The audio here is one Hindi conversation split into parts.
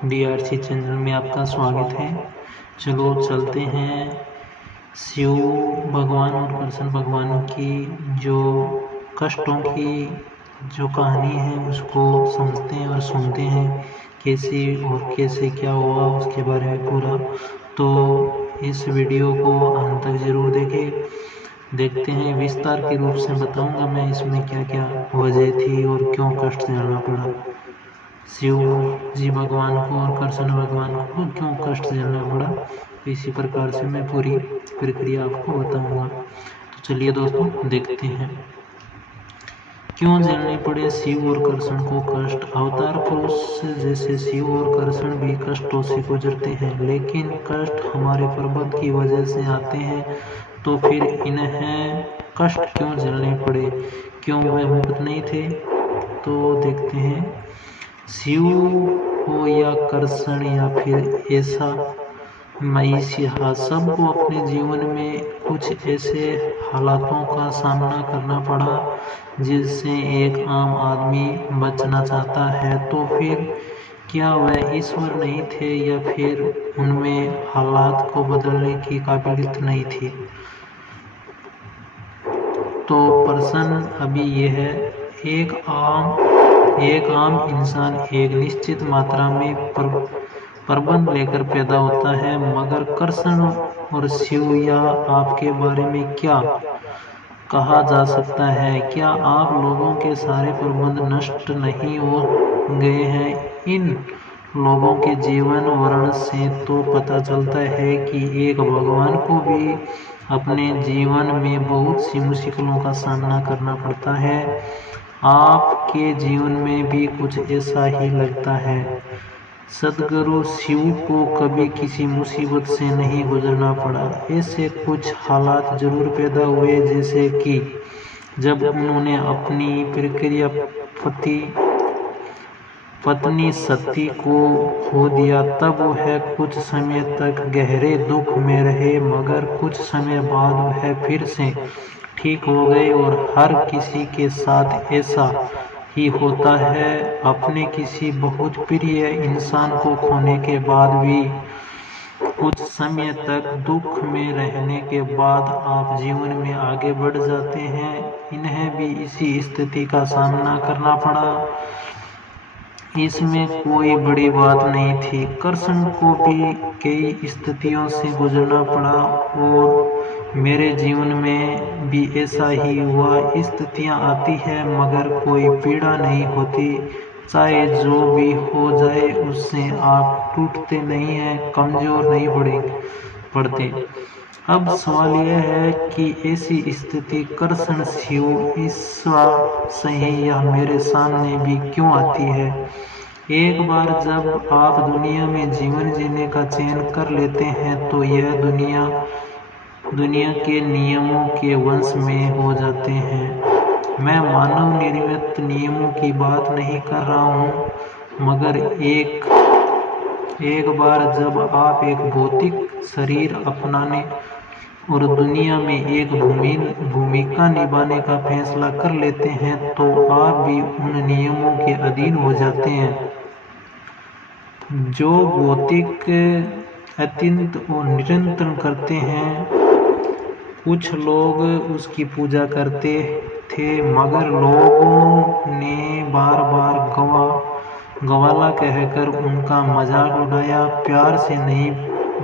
DRC चैनल में आपका स्वागत है। चलो चलते हैं शिव भगवान और कृष्ण भगवान की जो कष्टों की जो कहानी है उसको समझते हैं और सुनते हैं, कैसे और कैसे क्या हुआ उसके बारे में पूरा। तो इस वीडियो को अंत तक ज़रूर देखते हैं। विस्तार के रूप से बताऊंगा मैं इसमें क्या क्या वजह थी और क्यों कष्ट झेलना पड़ा शिव जी भगवान को और कृष्ण भगवान को, क्यों कष्ट झेलना पड़ा। इसी प्रकार से मैं पूरी प्रक्रिया आपको बताऊंगा। तो चलिए दोस्तों देखते हैं क्यों झेलने पड़े शिव और कृष्ण को कष्ट। अवतार पुरुष जैसे शिव और कृष्ण भी कष्टों से गुजरते हैं, लेकिन कष्ट हमारे प्रबंध की वजह से आते हैं। तो फिर इन्हें कष्ट क्यों झेलने पड़े, क्यों वे मुक्त नहीं थे। तो देखते हैं शिव हो या कृष्ण या फिर ऐसा महिषा, सबको अपने जीवन में कुछ ऐसे हालातों का सामना करना पड़ा जिससे एक आम आदमी बचना चाहता है। तो फिर क्या वह ईश्वर नहीं थे या फिर उनमें हालात को बदलने की काबिलियत नहीं थी। तो प्रश्न अभी यह है, एक आम इंसान एक निश्चित मात्रा में प्रबंध लेकर पैदा होता है, मगर कृष्ण और शिव या आपके बारे में क्या कहा जा सकता है। क्या आप लोगों के सारे प्रबंध नष्ट नहीं हो गए हैं। इन लोगों के जीवन वर्णन से तो पता चलता है कि एक भगवान को भी अपने जीवन में बहुत सी मुश्किलों का सामना करना पड़ता है। आपके जीवन में भी कुछ ऐसा ही लगता है। सद्गुरु शिव को कभी किसी मुसीबत से नहीं गुजरना पड़ा। ऐसे कुछ हालात जरूर पैदा हुए, जैसे कि जब उन्होंने अपनी प्रक्रिया पत्नी सती को खो दिया, तब वह कुछ समय तक गहरे दुख में रहे, मगर कुछ समय बाद वह फिर से ठीक हो गए। और हर किसी के साथ ऐसा ही होता है। अपने किसी बहुत प्रिय इंसान को खोने के बाद भी कुछ समय तक दुख में रहने के बाद आप जीवन में आगे बढ़ जाते हैं। इन्हें भी इसी स्थिति का सामना करना पड़ा। इसमें कोई बड़ी बात नहीं थी। कृष्ण को भी कई स्थितियों से गुजरना पड़ा और मेरे जीवन में भी ऐसा ही हुआ। स्थितियां आती है मगर कोई पीड़ा नहीं होती। चाहे जो भी हो जाए उससे आप टूटते नहीं हैं, कमजोर नहीं पड़ते। अब सवाल यह है कि ऐसी स्थिति कृष्ण शिव ईश्वर सही या मेरे सामने भी क्यों आती है। एक बार जब आप दुनिया में जीवन जीने का चयन कर लेते हैं तो यह दुनिया के नियमों के वश में हो जाते हैं। मैं मानव निर्मित नियमों की बात नहीं कर रहा हूँ, मगर एक बार जब आप एक भौतिक शरीर अपनाने और दुनिया में एक भूमिका निभाने का फैसला कर लेते हैं तो आप भी उन नियमों के अधीन हो जाते हैं जो भौतिक अत्यंत और निरंतर करते हैं। कुछ लोग उसकी पूजा करते थे, मगर लोगों ने बार बार गवाला कहकर उनका मजाक उड़ाया। प्यार से नहीं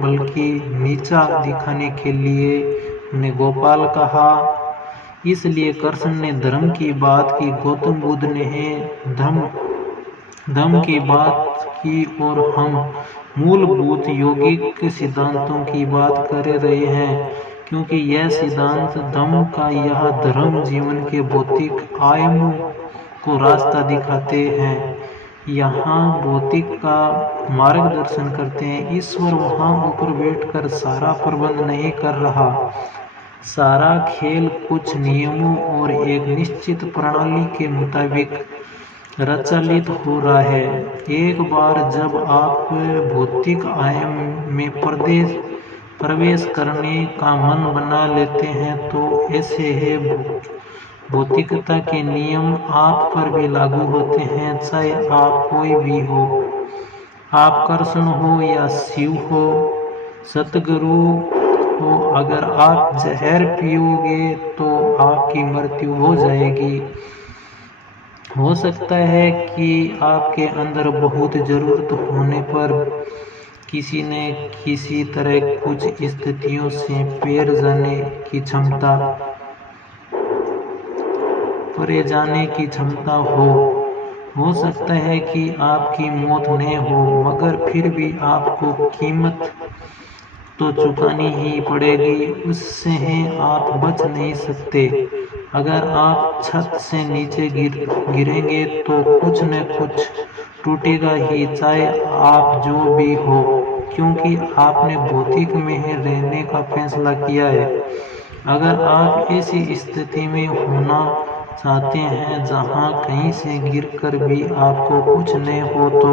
बल्कि नीचा दिखाने के लिए उन्हें गोपाल कहा। इसलिए कृष्ण ने धर्म की बात की, गौतम बुद्ध ने धर्म की बात की और हम मूलभूत यौगिक सिद्धांतों की बात कर रहे हैं, क्योंकि यह सिद्धांत धर्म जीवन के भौतिक आयामों को रास्ता दिखाते हैं। यहाँ भौतिक का मार्गदर्शन करते हैं। ईश्वर वहाँ ऊपर बैठकर सारा प्रबंध नहीं कर रहा। सारा खेल कुछ नियमों और एक निश्चित प्रणाली के मुताबिक प्रचलित हो रहा है। एक बार जब आप भौतिक आयाम में प्रवेश करने का मन बना लेते हैं तो ऐसे है भौतिकता के नियम आप पर भी लागू होते हैं, चाहे आप कोई भी हो। आप कृष्ण हो या शिव हो, सतगुरु हो, अगर आप जहर पियोगे तो आपकी मृत्यु हो जाएगी। हो सकता है कि आपके अंदर बहुत ज़रूरत होने पर किसी ने किसी तरह कुछ स्थितियों से परे जाने की क्षमता हो सकता है कि आपकी मौत न हो, मगर फिर भी आपको कीमत तो चुकानी ही पड़ेगी, उससे आप बच नहीं सकते। अगर आप छत से नीचे गिरेंगे तो कुछ न कुछ टूटेगा ही, चाहे आप जो भी हो, क्योंकि आपने भौतिक में रहने का फैसला किया है। अगर आप ऐसी स्थिति में होना चाहते हैं जहां कहीं से गिरकर भी आपको कुछ न हो, तो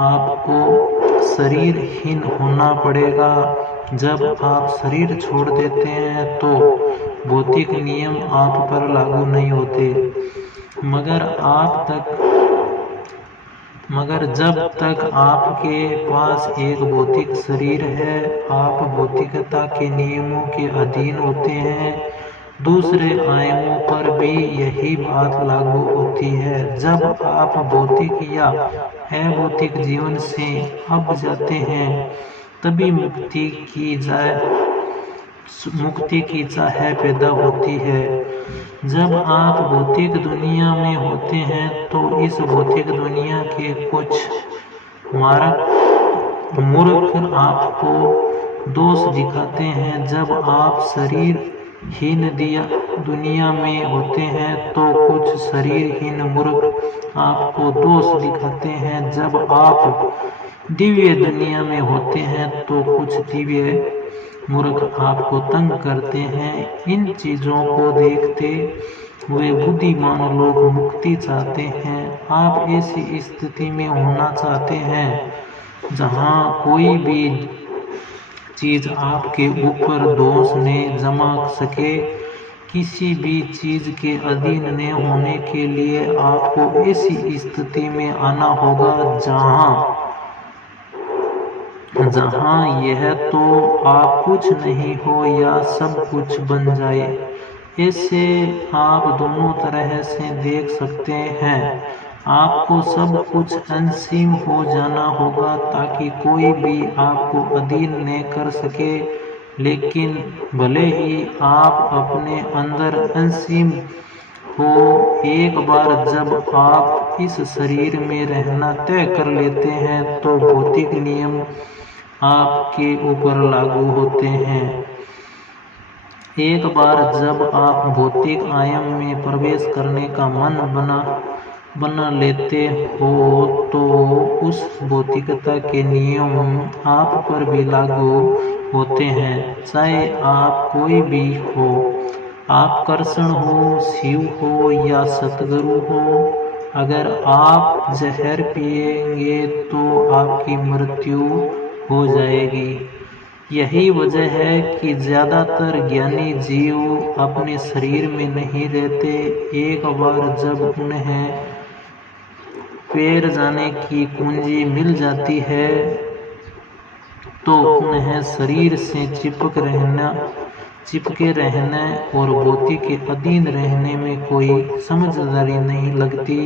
आपको शरीरहीन होना पड़ेगा। जब आप शरीर छोड़ देते हैं तो भौतिक नियम आप पर लागू नहीं होते, मगर जब तक आपके पास एक भौतिक शरीर है, आप भौतिकता के नियमों के अधीन होते हैं। दूसरे आयामों पर भी यही बात लागू होती है। जब आप भौतिक या अभौतिक जीवन से अब जाते हैं, तभी मुक्ति की चाह पैदा होती है। जब आप भौतिक दुनिया में होते हैं तो इस भौतिक दुनिया के कुछ मूर्ख आपको दोष दिखाते हैं। जब आप शरीरहीन दुनिया में होते हैं तो कुछ शरीरहीन मूर्ख आपको दोष दिखाते हैं। जब आप दिव्य दुनिया में होते हैं तो कुछ दिव्य मूर्ख आपको तंग करते हैं। इन चीज़ों को देखते हुए बुद्धिमान लोग मुक्ति चाहते हैं। आप ऐसी स्थिति में होना चाहते हैं जहां कोई भी चीज़ आपके ऊपर दोष न जमा सके। किसी भी चीज़ के अधीन न होने के लिए आपको ऐसी स्थिति में आना होगा जहां यह तो आप कुछ नहीं हो या सब कुछ बन जाए। ऐसे आप दोनों तरह से देख सकते हैं। आपको सब कुछ असीम हो जाना होगा ताकि कोई भी आपको अधीन न कर सके। लेकिन भले ही आप अपने अंदर असीम हो, एक बार जब आप इस शरीर में रहना तय कर लेते हैं तो भौतिक नियम आपके ऊपर लागू होते हैं। एक बार जब आप भौतिक आयाम में प्रवेश करने का मन बना लेते हो तो उस भौतिकता के नियम आप पर भी लागू होते हैं, चाहे आप कोई भी हो। आप कृष्ण हो, शिव हो या सतगुरु हो, अगर आप जहर पिएंगे तो आपकी मृत्यु हो जाएगी। यही वजह है कि ज़्यादातर ज्ञानी जीव अपने शरीर में नहीं रहते। एक बार जब उन्हें पैर जाने की कुंजी मिल जाती है तो उन्हें शरीर से चिपके रहने और भौतिक के अधीन रहने में कोई समझदारी नहीं लगती।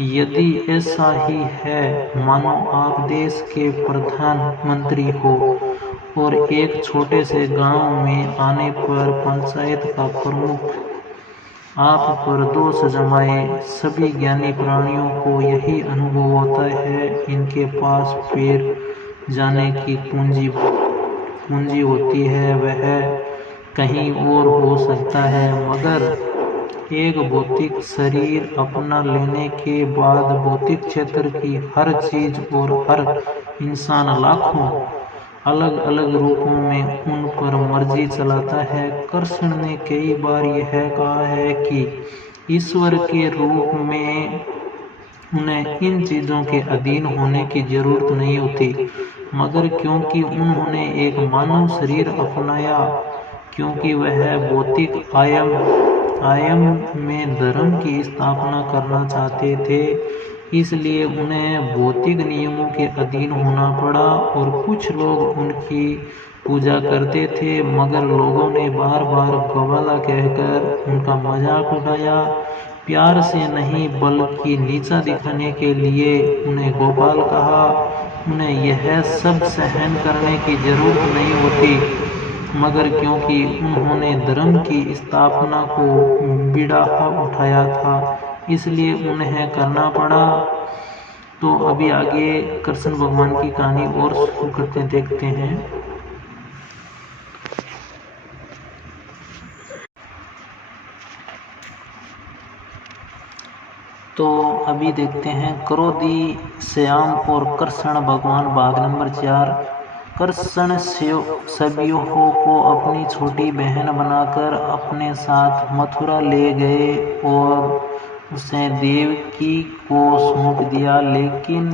यदि ऐसा ही है, मानो आप देश के प्रधानमंत्री हो और एक छोटे से गांव में आने पर पंचायत का प्रमुख आप पर दोष जमाए। सभी ज्ञानी प्राणियों को यही अनुभव होता है। इनके पास पैर जाने की पूंजी होती है, वह कहीं और हो सकता है, मगर एक भौतिक शरीर अपना लेने के बाद भौतिक क्षेत्र की हर चीज और हर इंसान लाखों अलग अलग रूपों में उन पर मर्जी चलाता है। कृष्ण ने कई बार यह कहा है कि ईश्वर के रूप में उन्हें इन चीज़ों के अधीन होने की जरूरत नहीं होती, मगर क्योंकि उन्होंने एक मानव शरीर अपनाया, क्योंकि वह भौतिक आयाम में धर्म की स्थापना करना चाहते थे, इसलिए उन्हें भौतिक नियमों के अधीन होना पड़ा और कुछ लोग उनकी पूजा करते थे, मगर लोगों ने बार बार गवाला कहकर उनका मजाक उड़ाया। प्यार से नहीं बल्कि नीचा दिखाने के लिए उन्हें गोपाल कहा। उन्हें यह सब सहन करने की जरूरत नहीं होती, मगर क्योंकि उन्होंने धर्म की स्थापना को बिड़ाहा उठाया था, इसलिए उन्हें करना पड़ा। तो अभी आगे कृष्ण भगवान की कहानी और शुरू करते देखते हैं। तो अभी देखते हैं क्रोधी श्याम और कृष्ण भगवान भाग नंबर 4। कृष्ण सबियों को अपनी छोटी बहन बनाकर अपने साथ मथुरा ले गए और उसे देवकी को सौंप दिया, लेकिन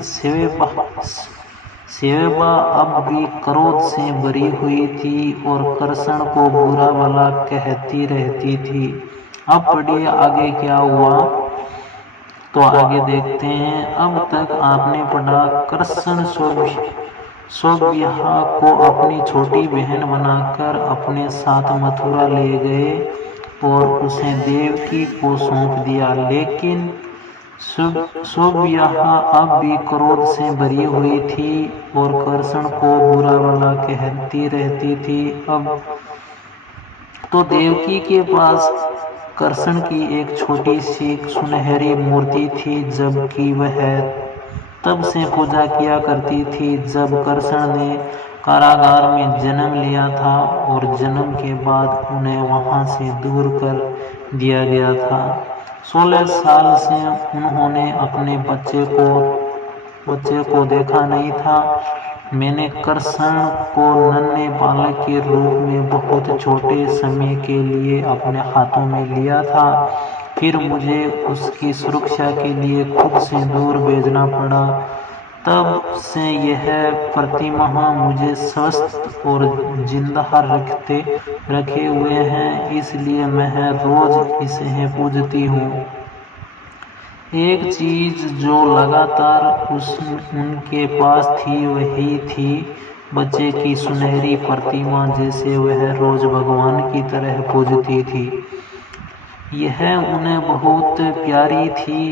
सेवबा अब भी क्रोध से भरी हुई थी और कृष्ण को बुरा भला कहती रहती थी। अब पढ़िए आगे क्या हुआ, तो आगे देखते हैं। अब तक आपने पढ़ा कृष्ण सौबिया को अपनी छोटी बहन बनाकर अपने साथ मथुरा ले गए और उसे देवकी को सौंप दिया, लेकिन सौबिया अब भी क्रोध से भरी हुई थी और कृष्ण को बुरा भला कहती रहती थी। अब तो देवकी के पास कृष्ण की एक छोटी सी सुनहरी मूर्ति थी, जबकि वह तब से पूजा किया करती थी जब कृष्ण ने कारागार में जन्म लिया था और जन्म के बाद उन्हें वहां से दूर कर दिया गया था। 16 साल से उन्होंने अपने बच्चे को देखा नहीं था। मैंने कृष्ण को नन्हे बालक के रूप में बहुत छोटे समय के लिए अपने हाथों में लिया था, फिर मुझे उसकी सुरक्षा के लिए खुद से दूर भेजना पड़ा। तब से यह प्रतिमा मुझे स्वस्थ और जिंदा रखे हुए हैं, इसलिए मैं रोज इसे पूजती हूँ। एक चीज जो लगातार उनके पास थी वही थी बच्चे की सुनहरी प्रतिमा, जैसे वह रोज भगवान की तरह पूजती थी। यह उन्हें बहुत प्यारी थी,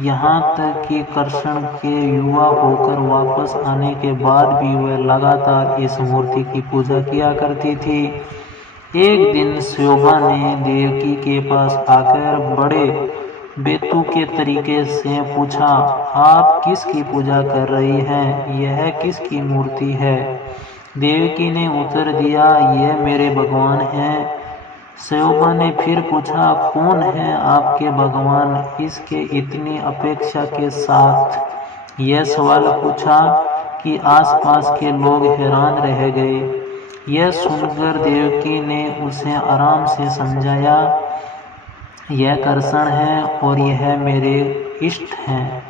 यहाँ तक कि कृष्ण के युवा होकर वापस आने के बाद भी वह लगातार इस मूर्ति की पूजा किया करती थी। एक दिन शोभा ने देवकी के पास आकर बड़े बेतुके तरीके से पूछा, आप किसकी पूजा कर रही हैं? यह किसकी मूर्ति है? देवकी ने उत्तर दिया, यह मेरे भगवान हैं। शोभा ने फिर पूछा, कौन है आपके भगवान? इसके इतनी अपेक्षा के साथ यह सवाल पूछा कि आसपास के लोग हैरान रह गए। यह सुनकर देवकी ने उसे आराम से समझाया, यह कृष्ण है और यह मेरे इष्ट हैं।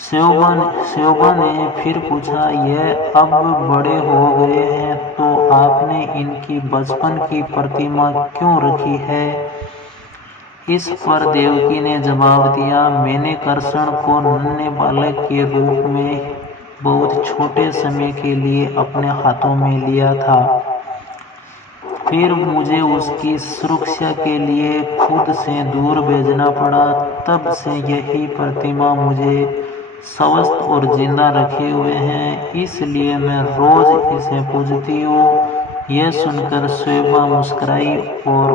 शोभा ने फिर पूछा, यह अब बड़े हो गए हैं तो आपने इनकी बचपन की प्रतिमा क्यों रखी है? इस पर देवकी ने जवाब दिया, मैंने कृष्ण को नन्हे बालक के रूप में बहुत छोटे समय के लिए अपने हाथों में लिया था, फिर मुझे उसकी सुरक्षा के लिए खुद से दूर भेजना पड़ा। तब से यही प्रतिमा मुझे स्वस्थ और जिंदा रखे हुए हैं, इसलिए मैं रोज इसे पूजती हूँ। यह सुनकर शोभा मुस्कुराई और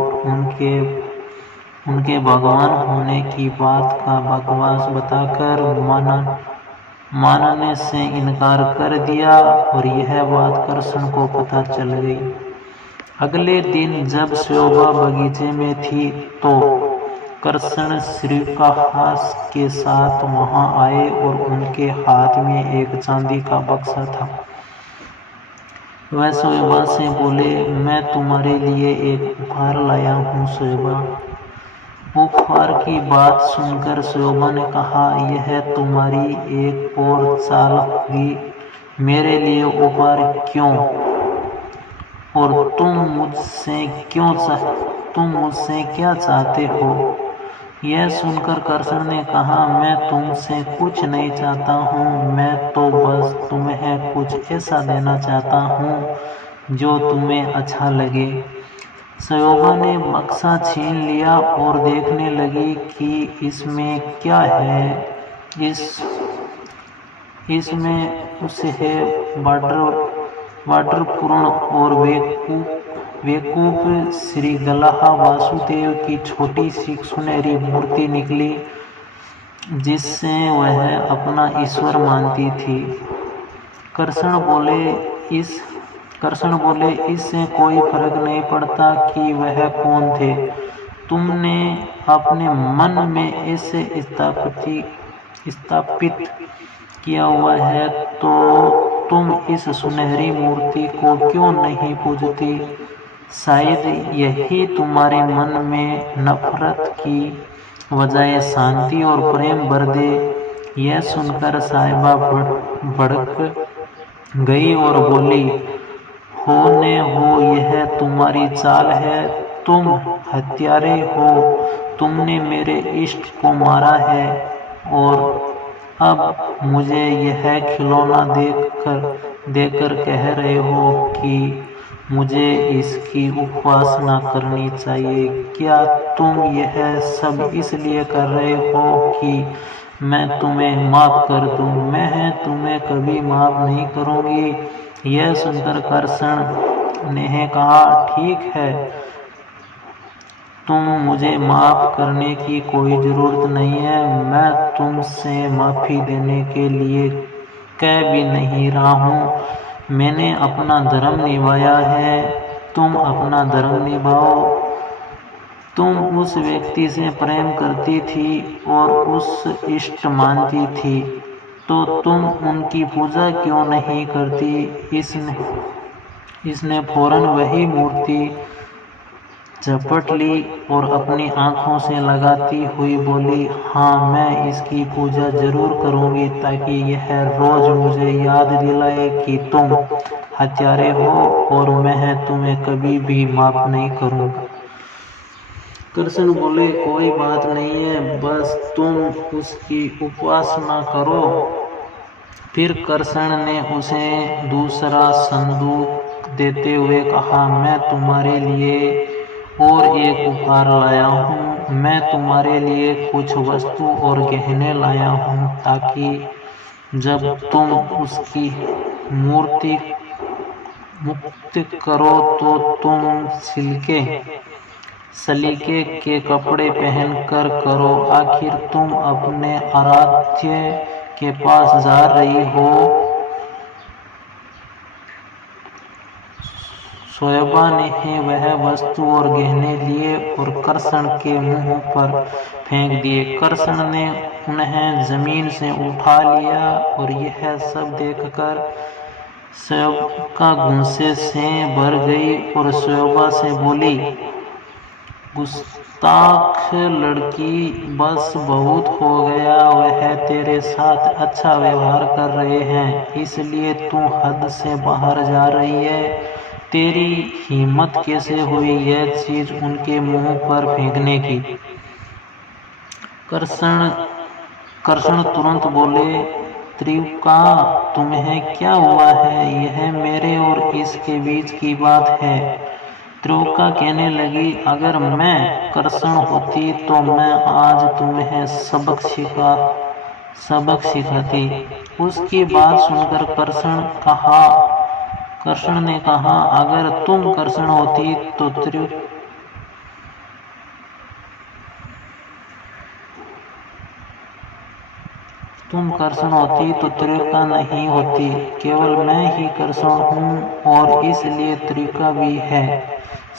उनके भगवान होने की बात का बकवास बताकर मानने से इनकार कर दिया और यह बात कृष्ण को पता चल गई। अगले दिन जब शोभा बगीचे में थी तो कृष्ण श्रीकाहास के साथ वहां आए और उनके हाथ में एक चांदी का बक्सा था। वह शोभा से बोले, मैं तुम्हारे लिए एक उपहार लाया हूँ। शोभा उपहार की बात सुनकर शोभा ने कहा, यह तुम्हारी एक और चाल हुई। मेरे लिए उपहार क्यों? और तुम मुझसे क्या चाहते हो? यह सुनकर कृष्ण ने कहा, मैं तुमसे कुछ नहीं चाहता हूँ, मैं तो बस तुम्हें कुछ ऐसा देना चाहता हूँ जो तुम्हें अच्छा लगे। सयोबा ने बक्सा छीन लिया और देखने लगी कि इसमें क्या है। इसमें उसे वाटरपूर्ण और वेकूफ श्री गल्हा वासुदेव की छोटी सी सुनहरी मूर्ति निकली, जिससे वह अपना ईश्वर मानती थी। कृष्ण बोले, इससे कोई फर्क नहीं पड़ता कि वह कौन थे। तुमने अपने मन में ऐसे स्थापित किया हुआ है, तो तुम इस सुनहरी मूर्ति को क्यों नहीं पूजती? शायद यही तुम्हारे मन में नफरत की बजाय शांति और प्रेम भर दे। यह सुनकर साहिबा भड़क गई और बोली, यह तुम्हारी चाल है, तुम हत्यारे हो, तुमने मेरे इष्ट को मारा है और अब मुझे यह खिलौना देकर कह रहे हो कि मुझे इसकी उपासना करनी चाहिए। क्या तुम यह सब इसलिए कर रहे हो कि मैं तुम्हें माफ कर दूं? मैं तुम्हें कभी माफ नहीं करूंगी। यह सुनकर कृष्ण ने कहा, ठीक है, तुम मुझे माफ करने की कोई जरूरत नहीं है। मैं तुमसे माफी देने के लिए कह भी नहीं रहा हूँ। मैंने अपना धर्म निभाया है, तुम अपना धर्म निभाओ। तुम उस व्यक्ति से प्रेम करती थी और उस इष्ट मानती थी, तो तुम उनकी पूजा क्यों नहीं करती? इसने फौरन वही मूर्ति झपट ली और अपनी आंखों से लगाती हुई बोली, हाँ, मैं इसकी पूजा जरूर करूंगी, ताकि यह रोज मुझे याद दिलाए कि तुम हत्यारे हो और मैं तुम्हें कभी भी माफ नहीं करूंगा। कृष्ण बोले, कोई बात नहीं है, बस तुम उसकी उपासना करो। फिर कृष्ण ने उसे दूसरा संदूक देते हुए कहा, मैं तुम्हारे लिए और एक उपहार लाया हूँ। मैं तुम्हारे लिए कुछ वस्तु और गहने लाया हूँ, ताकि जब तुम उसकी मूर्ति मुक्त करो तो तुम सलीके के कपड़े पहनकर करो। आखिर तुम अपने आराध्य के पास जा रही हो। सोयबा ने वह वस्तु और गहने लिए और कृष्ण के मुंह पर फेंक दिए। कृष्ण ने उन्हें जमीन से उठा लिया और यह सब देखकर सोयबा गुस्से से भर गई और सोयबा से बोली, गुस्ताख लड़की, बस बहुत हो गया। वह तेरे साथ अच्छा व्यवहार कर रहे हैं, इसलिए तू हद से बाहर जा रही है। तेरी हिम्मत कैसे हुई यह चीज उनके मुंह पर फेंकने की? कृष्ण तुरंत बोले, त्रिका, तुम्हें क्या हुआ है? यह मेरे और इसके बीच की बात है। त्रिका कहने लगी, अगर मैं कृष्ण होती तो मैं आज तुम्हें सबक सिखाती। उसकी बात सुनकर कृष्ण ने कहा, अगर तुम कृष्ण होती तो त्रिका नहीं होती, केवल मैं ही कृष्ण हूँ और इसलिए त्रिका भी है।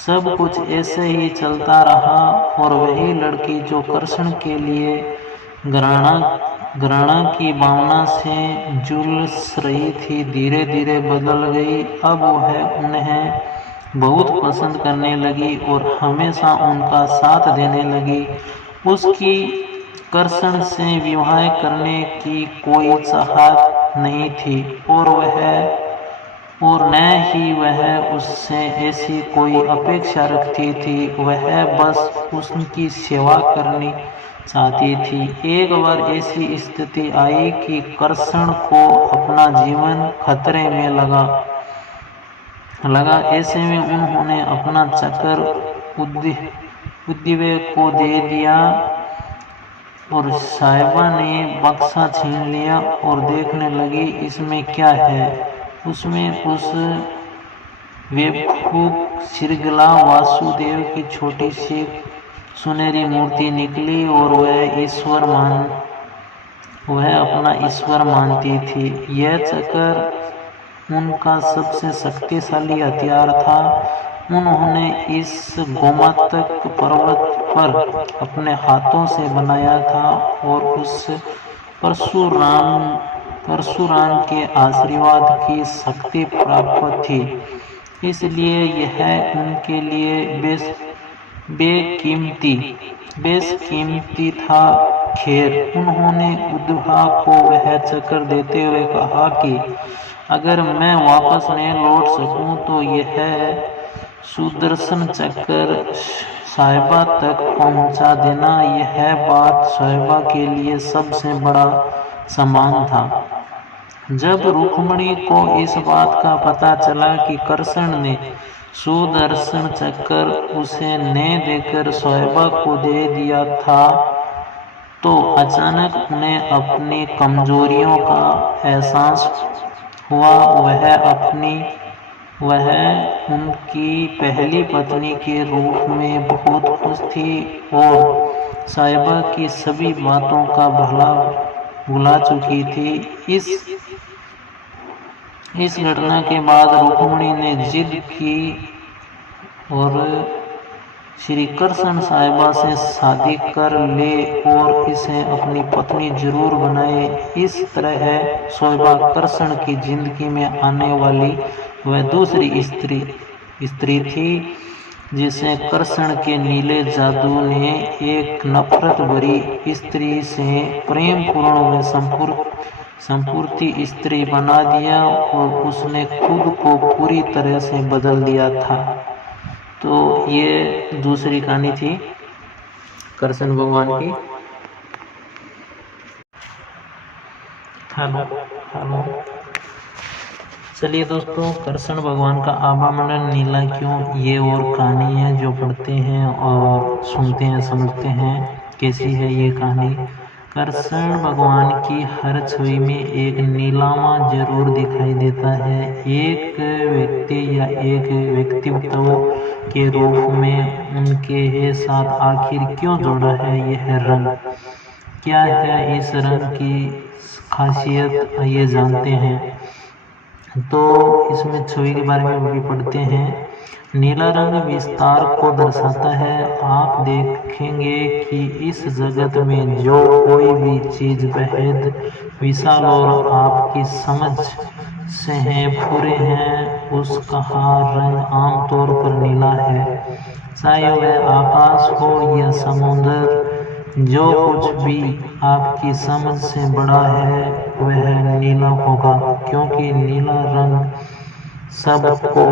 सब कुछ ऐसे ही चलता रहा और वही लड़की जो कृष्ण के लिए घृणा की भावना से झुलस रही थी, धीरे धीरे बदल गई। अब वह उन्हें बहुत पसंद करने लगी और हमेशा उनका साथ देने लगी। उसकी कृष्ण से विवाह करने की कोई चाहत नहीं थी और वह और न ही वह उससे ऐसी कोई अपेक्षा रखती थी, वह बस उसकी सेवा करनी चाहती थी। एक बार ऐसी स्थिति आई कि कृष्ण को अपना जीवन खतरे में लगा। ऐसे में उन्होंने अपना चक्र उद्दीपक को दे दिया और साहिबा ने बक्सा छीन लिया और देखने लगी इसमें क्या है। उसमें उस बेवकूफ श्रृंखला वासुदेव की छोटी सी सुनहरी मूर्ति निकली और वह अपना ईश्वर मानती थी। यह चक्र उनका सबसे शक्तिशाली हथियार था। उन्होंने इस गोमतक पर्वत पर अपने हाथों से बनाया था और उस परशुराम के आशीर्वाद की शक्ति प्राप्त थी, इसलिए यह उनके लिए बेशकीमती था। खैर, उन्होंने उद्धव को वह चक्र देते हुए कहा कि अगर मैं वापस नहीं लौट सकूं तो यह सुदर्शन चक्र साहिबा तक पहुंचा देना। यह बात साहिबा के लिए सबसे बड़ा सम्मान था। जब रुक्मिणी को इस बात का पता चला कि कृष्ण ने सुदर्शन चक्र उसे न देकर साहिबा को दे दिया था, तो अचानक उन्हें अपनी कमजोरियों का एहसास हुआ। वह उनकी पहली पत्नी के रूप में बहुत खुश थी और साहिबा की सभी बातों का भुला चुकी थी। इस घटना के बाद रुक्मिणी ने जिद की और श्री कृष्ण साहिबा से शादी कर ले और इसे अपनी पत्नी जरूर बनाए। इस तरह साहिबा कृष्ण की जिंदगी में आने वाली वह दूसरी स्त्री थी जिसे कृष्ण के नीले जादू ने एक नफरत भरी स्त्री से प्रेम पूर्ण व संपूर्ति स्त्री बना दिया और उसने खुद को पूरी तरह से बदल दिया था। तो ये दूसरी कहानी थी कृष्ण भगवान की। हेलो चलिए दोस्तों, कृष्ण भगवान का आभामंडल नीला क्यों, ये और कहानी है जो पढ़ते हैं और सुनते हैं, समझते हैं कैसी है ये कहानी। कृष्ण भगवान की हर छवि में एक नीलामा जरूर दिखाई देता है। एक व्यक्ति या एक व्यक्तित्व के रूप में उनके साथ आखिर क्यों जोड़ा है यह रंग, क्या है इस रंग की खासियत, आइए जानते हैं। तो इसमें छवि के बारे में भी पढ़ते हैं। नीला रंग विस्तार को दर्शाता है। आप देखेंगे कि इस जगत में जो कोई भी चीज बेहद विशाल और आपकी समझ से है पूरे हैं, उसका रंग आमतौर पर नीला है। चाहे वह आकाश हो या समुद्र, जो कुछ भी आपकी समझ से बड़ा है वह नीला होगा, क्योंकि नीला रंग सबको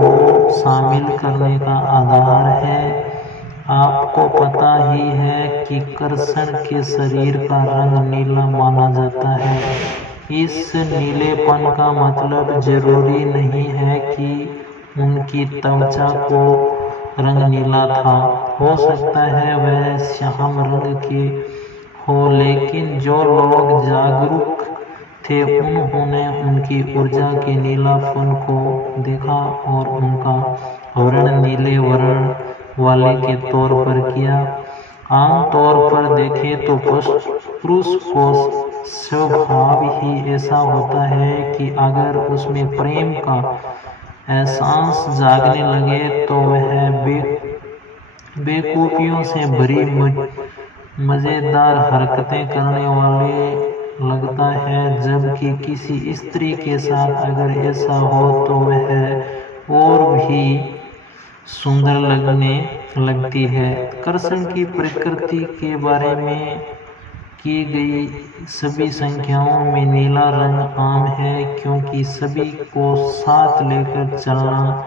शामिल करने का आधार है। आपको पता ही है कि कृष्ण के शरीर का रंग नीला माना जाता है। इस नीलेपन का मतलब जरूरी नहीं है कि उनकी त्वचा को रंग नीला था, हो सकता है वह श्याम रंग के हो, लेकिन जो लोग जागरूक थे उन्होंने उनकी ऊर्जा के नीलापन को देखा और उनका वर्ण नीले वर्ण वाले के तौर पर किया। आमतौर पर देखें तो पुरुष को स्वभाव ही ऐसा होता है कि अगर उसमें प्रेम का एहसास जागने लगे तो वह बेवकूफियों से भरी मजेदार हरकतें करने वाले लगता है, जबकि किसी स्त्री के साथ अगर ऐसा हो तो वह और भी सुंदर लगने लगती है। कृष्ण की प्रकृति के बारे में की गई सभी संख्याओं में नीला रंग आम है, क्योंकि सभी को साथ लेकर चलना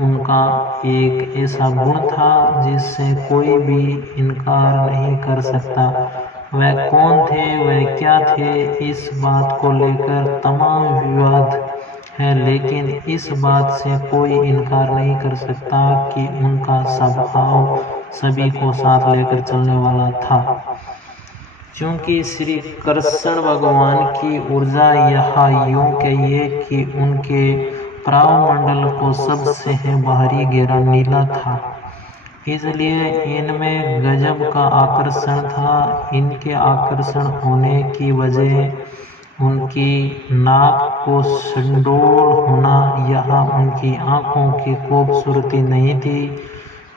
उनका एक ऐसा गुण था जिससे कोई भी इनकार नहीं कर सकता। वह कौन थे, वह क्या थे, इस बात को लेकर तमाम विवाद है, लेकिन इस बात से कोई इनकार नहीं कर सकता कि उनका स्वभाव सभी को साथ लेकर चलने वाला था। क्योंकि श्री कृष्ण भगवान की ऊर्जा यह यूं कहिए कि उनके प्राणमंडल को सबसे बाहरी घेरा नीला था, इसलिए इनमें गजब का आकर्षण था। इनके आकर्षण होने की वजह उनकी नाक को सुडौल होना या उनकी आंखों की खूबसूरती नहीं थी।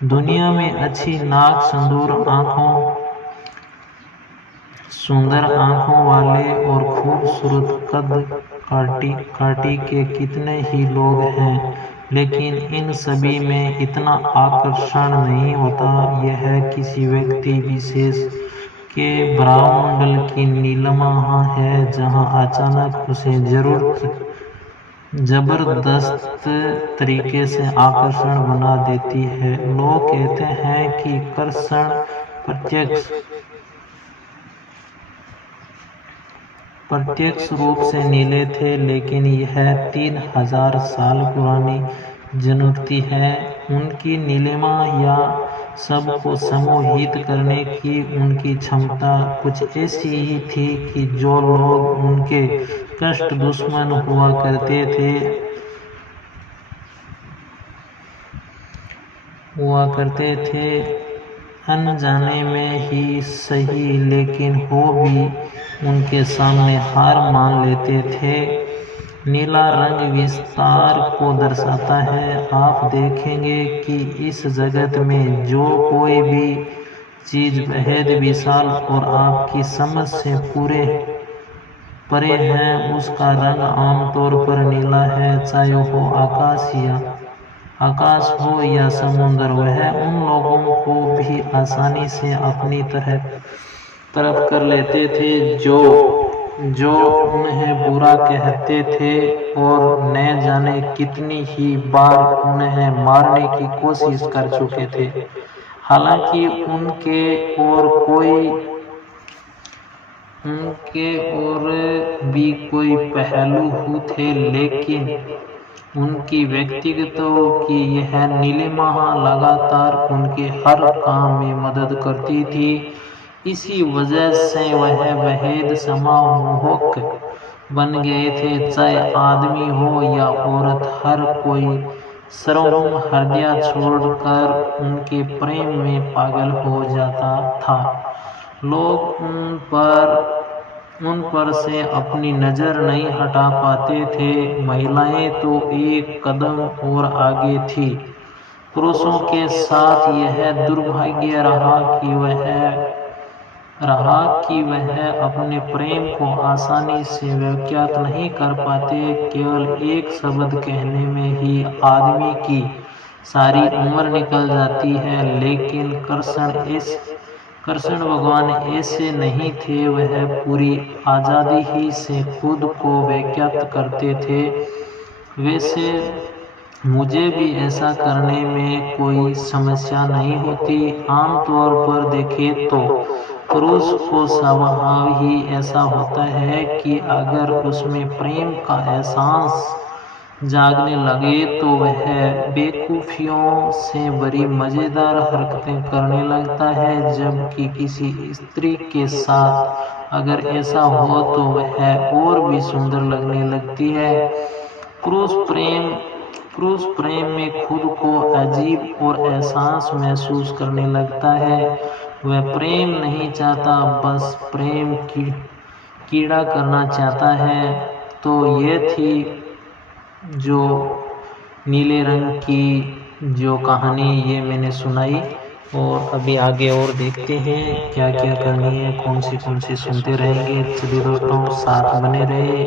दुनिया में अच्छी नाक, सुंदर आंखों वाले और खूबसूरत कद काटी के कितने ही लोग हैं, लेकिन इन सभी में इतना आकर्षण नहीं होता। यह किसी व्यक्ति विशेष के ब्रह्मंडल की नीलिमा है, जहां अचानक उसे जबरदस्त तरीके से आकर्षण बना देती है। लोग कहते हैं कि कृष्ण प्रत्यक्ष रूप से नीले थे, लेकिन यह 3000 साल पुरानी जनोक्ति है। उनकी नीलिमा या सबको सम्मोहित करने की उनकी क्षमता कुछ ऐसी ही थी कि जो लोग उनके कष्ट दुश्मन हुआ करते थे अनजाने में ही सही, लेकिन वो भी उनके सामने हार मान लेते थे। नीला रंग विस्तार को दर्शाता है। आप देखेंगे कि इस जगत में जो कोई भी चीज बेहद विशाल और आपकी समझ से परे है, उसका रंग आमतौर पर नीला है, चाहे वो आकाश हो या समुद्र। वह उन लोगों को भी आसानी से अपनी तरफ कर लेते थे जो उन्हें बुरा कहते थे और न जाने कितनी ही बार उन्हें मारने की कोशिश कर चुके थे। हालांकि उनके और भी कोई पहलू थे, लेकिन उनकी व्यक्तिगतों की यह नीलिमा लगातार उनके हर काम में मदद करती थी। इसी वजह से वह बेहद सम्मोहक बन गए थे। चाहे आदमी हो या औरत, हर कोई सर्वम हृदय छोड़कर उनके प्रेम में पागल हो जाता था। लोग उन पर से अपनी नजर नहीं हटा पाते थे। महिलाएं तो एक कदम और आगे थी। पुरुषों के साथ यह दुर्भाग्य रहा कि वह अपने प्रेम को आसानी से व्यक्त नहीं कर पाते। केवल एक शब्द कहने में ही आदमी की सारी उम्र निकल जाती है, लेकिन कृष्ण भगवान ऐसे नहीं थे। वह पूरी आज़ादी ही से खुद को व्यक्त करते थे। वैसे मुझे भी ऐसा करने में कोई समस्या नहीं होती। आमतौर पर देखें तो पुरुष को स्वभाव ही ऐसा होता है कि अगर उसमें प्रेम का एहसास जागने लगे तो वह बेवकूफियों से बड़ी मजेदार हरकतें करने लगता है। जबकि किसी स्त्री के साथ अगर ऐसा हो तो वह और भी सुंदर लगने लगती है। पुरुष प्रेम में खुद को अजीब और एहसास महसूस करने लगता है। वह प्रेम नहीं चाहता, बस प्रेम कीड़ा करना चाहता है। तो ये थी जो नीले रंग की जो कहानी ये मैंने सुनाई, और अभी आगे और देखते हैं क्या क्या करनी है, कौन सी सुनते रहेंगे। चलिए दोस्तों, साथ बने रहे।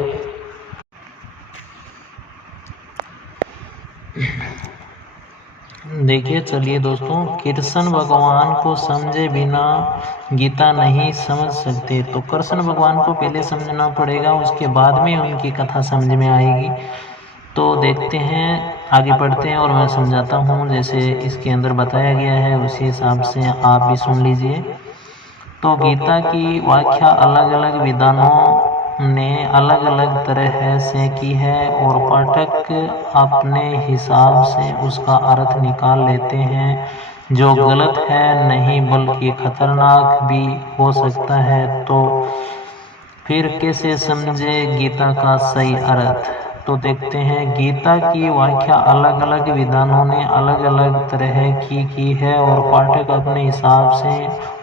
देखिए, चलिए दोस्तों, कृष्ण भगवान को समझे बिना गीता नहीं समझ सकते। तो कृष्ण भगवान को पहले समझना पड़ेगा, उसके बाद में उनकी कथा समझ में आएगी। तो देखते हैं, आगे बढ़ते हैं और मैं समझाता हूँ जैसे इसके अंदर बताया गया है, उसी हिसाब से आप भी सुन लीजिए। तो गीता की व्याख्या अलग अलग विद्वानों ने अलग अलग तरह से की है और पाठक अपने हिसाब से उसका अर्थ निकाल लेते हैं, जो गलत है नहीं बल्कि खतरनाक भी हो सकता है। तो फिर कैसे समझे गीता का सही अर्थ? तो देखते हैं, गीता की व्याख्या अलग अलग विद्वानों ने अलग अलग तरह की है और पाठक अपने हिसाब से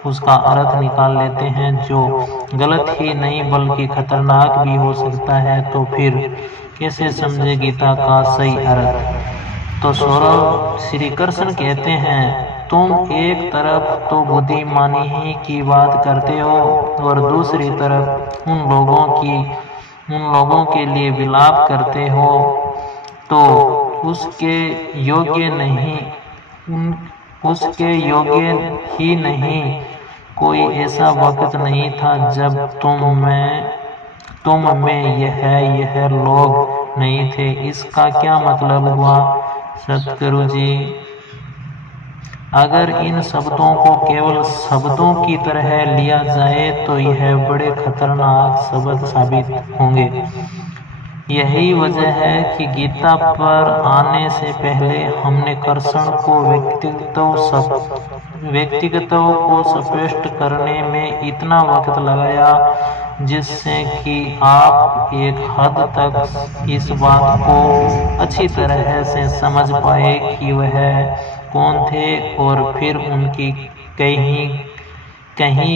उसका अर्थ निकाल लेते हैं, जो गलत ही नहीं बल्कि खतरनाक भी हो सकता है। तो फिर कैसे समझे गीता का सही अर्थ? तो सौरभ, श्री कृष्ण कहते हैं, तुम एक तरफ तो बुद्धिमानी ही की बात करते हो और दूसरी तरफ उन लोगों के लिए विलाप करते हो, तो उसके योग्य नहीं, उसके योग्य ही नहीं। कोई ऐसा वक्त नहीं था जब तुम में यह लोग नहीं थे। इसका क्या मतलब हुआ सतगुरु जी? अगर इन शब्दों को केवल शब्दों की तरह लिया जाए तो यह बड़े खतरनाक शब्द साबित होंगे। यही वजह है कि गीता पर आने से पहले हमने कृष्ण को व्यक्तिगत को स्पष्ट करने में इतना वक्त लगाया, जिससे कि आप एक हद तक इस बात को अच्छी तरह से समझ पाए कि वह कौन थे और फिर उनकी कहीं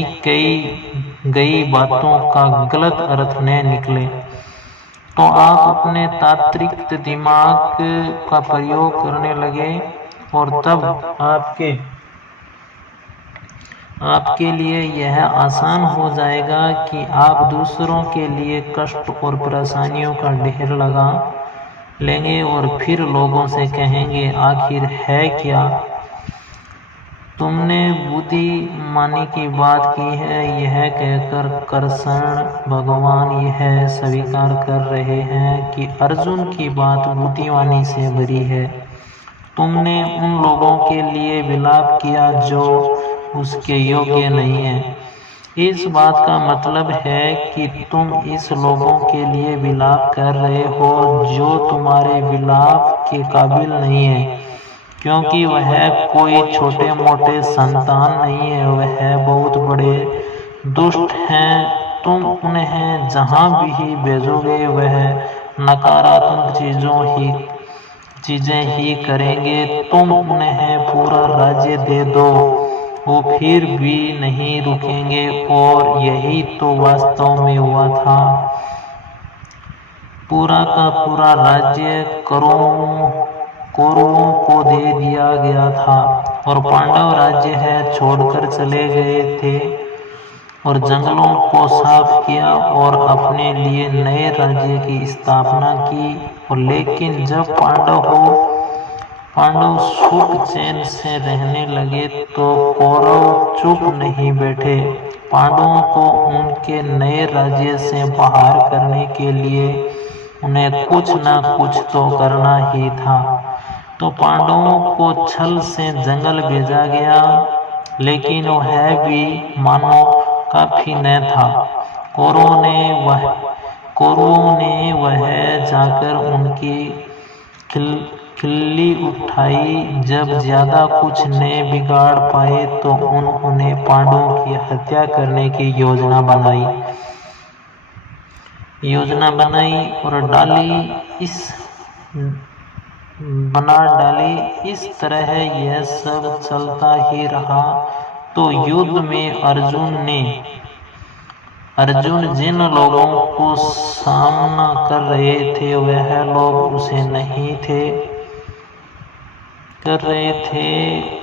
गई बातों का गलत अर्थ न निकले। तो आप अपने तात्विक दिमाग का प्रयोग करने लगे और तब आपके लिए यह आसान हो जाएगा कि आप दूसरों के लिए कष्ट और परेशानियों का ढेर लगा लेंगे और फिर लोगों से कहेंगे, आखिर है क्या? तुमने बुद्धिमानी की बात की है। यह कहकर कृष्ण भगवान यह स्वीकार कर रहे हैं कि अर्जुन की बात बुद्धिमानी से भरी है। तुमने उन लोगों के लिए विलाप किया जो उसके योग्य नहीं है। इस बात का मतलब है कि तुम इस लोगों के लिए विलाप कर रहे हो जो तुम्हारे विलाप के काबिल नहीं है, क्योंकि वह कोई छोटे मोटे संतान नहीं है, वह बहुत बड़े दुष्ट हैं। तुम उन्हें जहाँ भी भेजोगे वह नकारात्मक चीजें ही करेंगे। तुम उन्हें पूरा राज्य दे दो, वो फिर भी नहीं रुकेंगे और यही तो वास्तव में हुआ था। पूरा का पूरा राज्य कौरवों को दे दिया गया था और पांडव राज्य है छोड़कर चले गए थे और जंगलों को साफ किया और अपने लिए नए राज्य की स्थापना की। और लेकिन जब पांडव सुख चैन से रहने लगे तो कौरव चुप नहीं बैठे। पांडवों को उनके नए राज्य से बाहर करने के लिए उन्हें कुछ न कुछ तो करना ही था। तो पांडवों को छल से जंगल भेजा गया, लेकिन वह भी मानो काफी न था। कौरवों ने वह जाकर उनकी खिल्ली उठाई। जब ज्यादा कुछ न बिगाड़ पाए तो उन्होंने पांडवों की हत्या करने की योजना बनाई और बना डाली। इस तरह यह सब चलता ही रहा। तो युद्ध में अर्जुन जिन लोगों को सामना कर रहे थे वह लोग उसे नहीं कर रहे थे।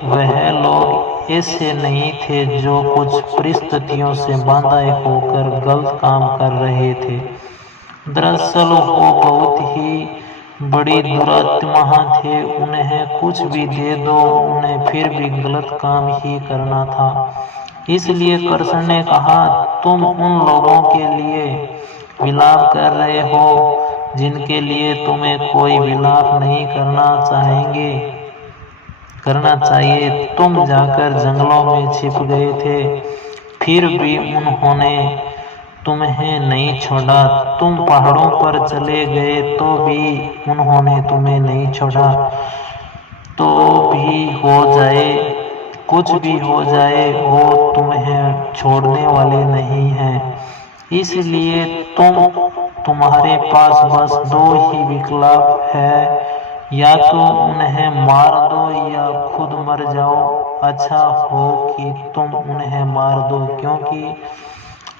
वह लोग ऐसे नहीं थे जो कुछ परिस्थितियों से बांधा होकर गलत काम कर रहे थे। दरअसल वो बहुत ही बड़ी दुरात्मा थे, उन्हें कुछ भी दे दो उन्हें फिर भी गलत काम ही करना था। इसलिए कृष्ण ने कहा, तुम उन लोगों के लिए विलाप कर रहे हो जिनके लिए तुम्हें कोई विलाप नहीं करना चाहिए। तुम जाकर जंगलों में छिप गए थे, फिर भी उन्होंने तुम्हें नहीं छोड़ा। तुम पहाड़ों पर चले गए तो भी उन्होंने तुम्हें नहीं छोड़ा। तो भी हो जाए, कुछ भी हो जाए, वो तुम्हें छोड़ने वाले नहीं हैं। इसलिए तुम्हारे पास बस दो ही विकल्प है, या तो उन्हें मार दो या खुद मर जाओ। अच्छा हो कि तुम उन्हें मार दो, क्योंकि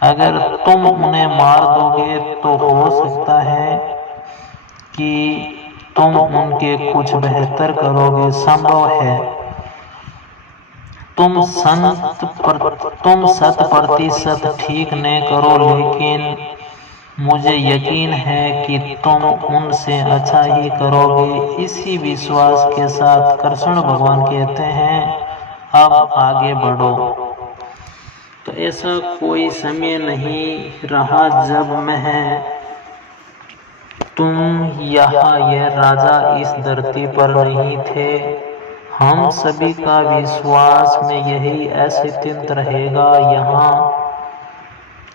अगर तुम उन्हें मार दोगे तो हो सकता है कि तुम उनके कुछ बेहतर करोगे। संभव है तुम 100% ठीक न करो, लेकिन मुझे यकीन है कि तुम उनसे अच्छा ही करोगे। इसी विश्वास के साथ कृष्ण भगवान कहते हैं, अब आगे बढ़ो। तो ऐसा कोई समय नहीं रहा जब तुम यह राजा इस धरती पर नहीं थे। हम सभी का विश्वास में यही अस्तित्व रहेगा।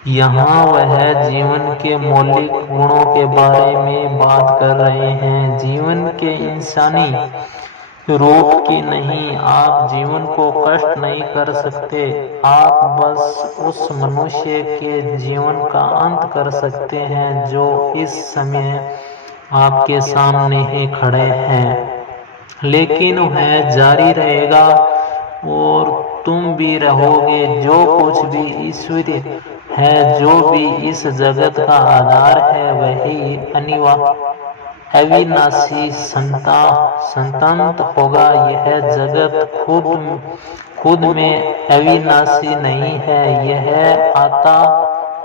यहाँ वह जीवन के मौलिक गुणों के बारे में बात कर रहे हैं, जीवन के इंसानी रूप की नहीं। आप जीवन को कष्ट नहीं कर सकते, आप बस उस मनुष्य के जीवन का अंत कर सकते हैं जो इस समय आपके सामने ही खड़े हैं। लेकिन वह जारी रहेगा और तुम भी रहोगे। जो कुछ भी ईश्वरीय है, जो भी इस जगत का आधार है, वही अविनाशी संतत होगा। यह जगत खुद में अविनाशी नहीं है, यह आता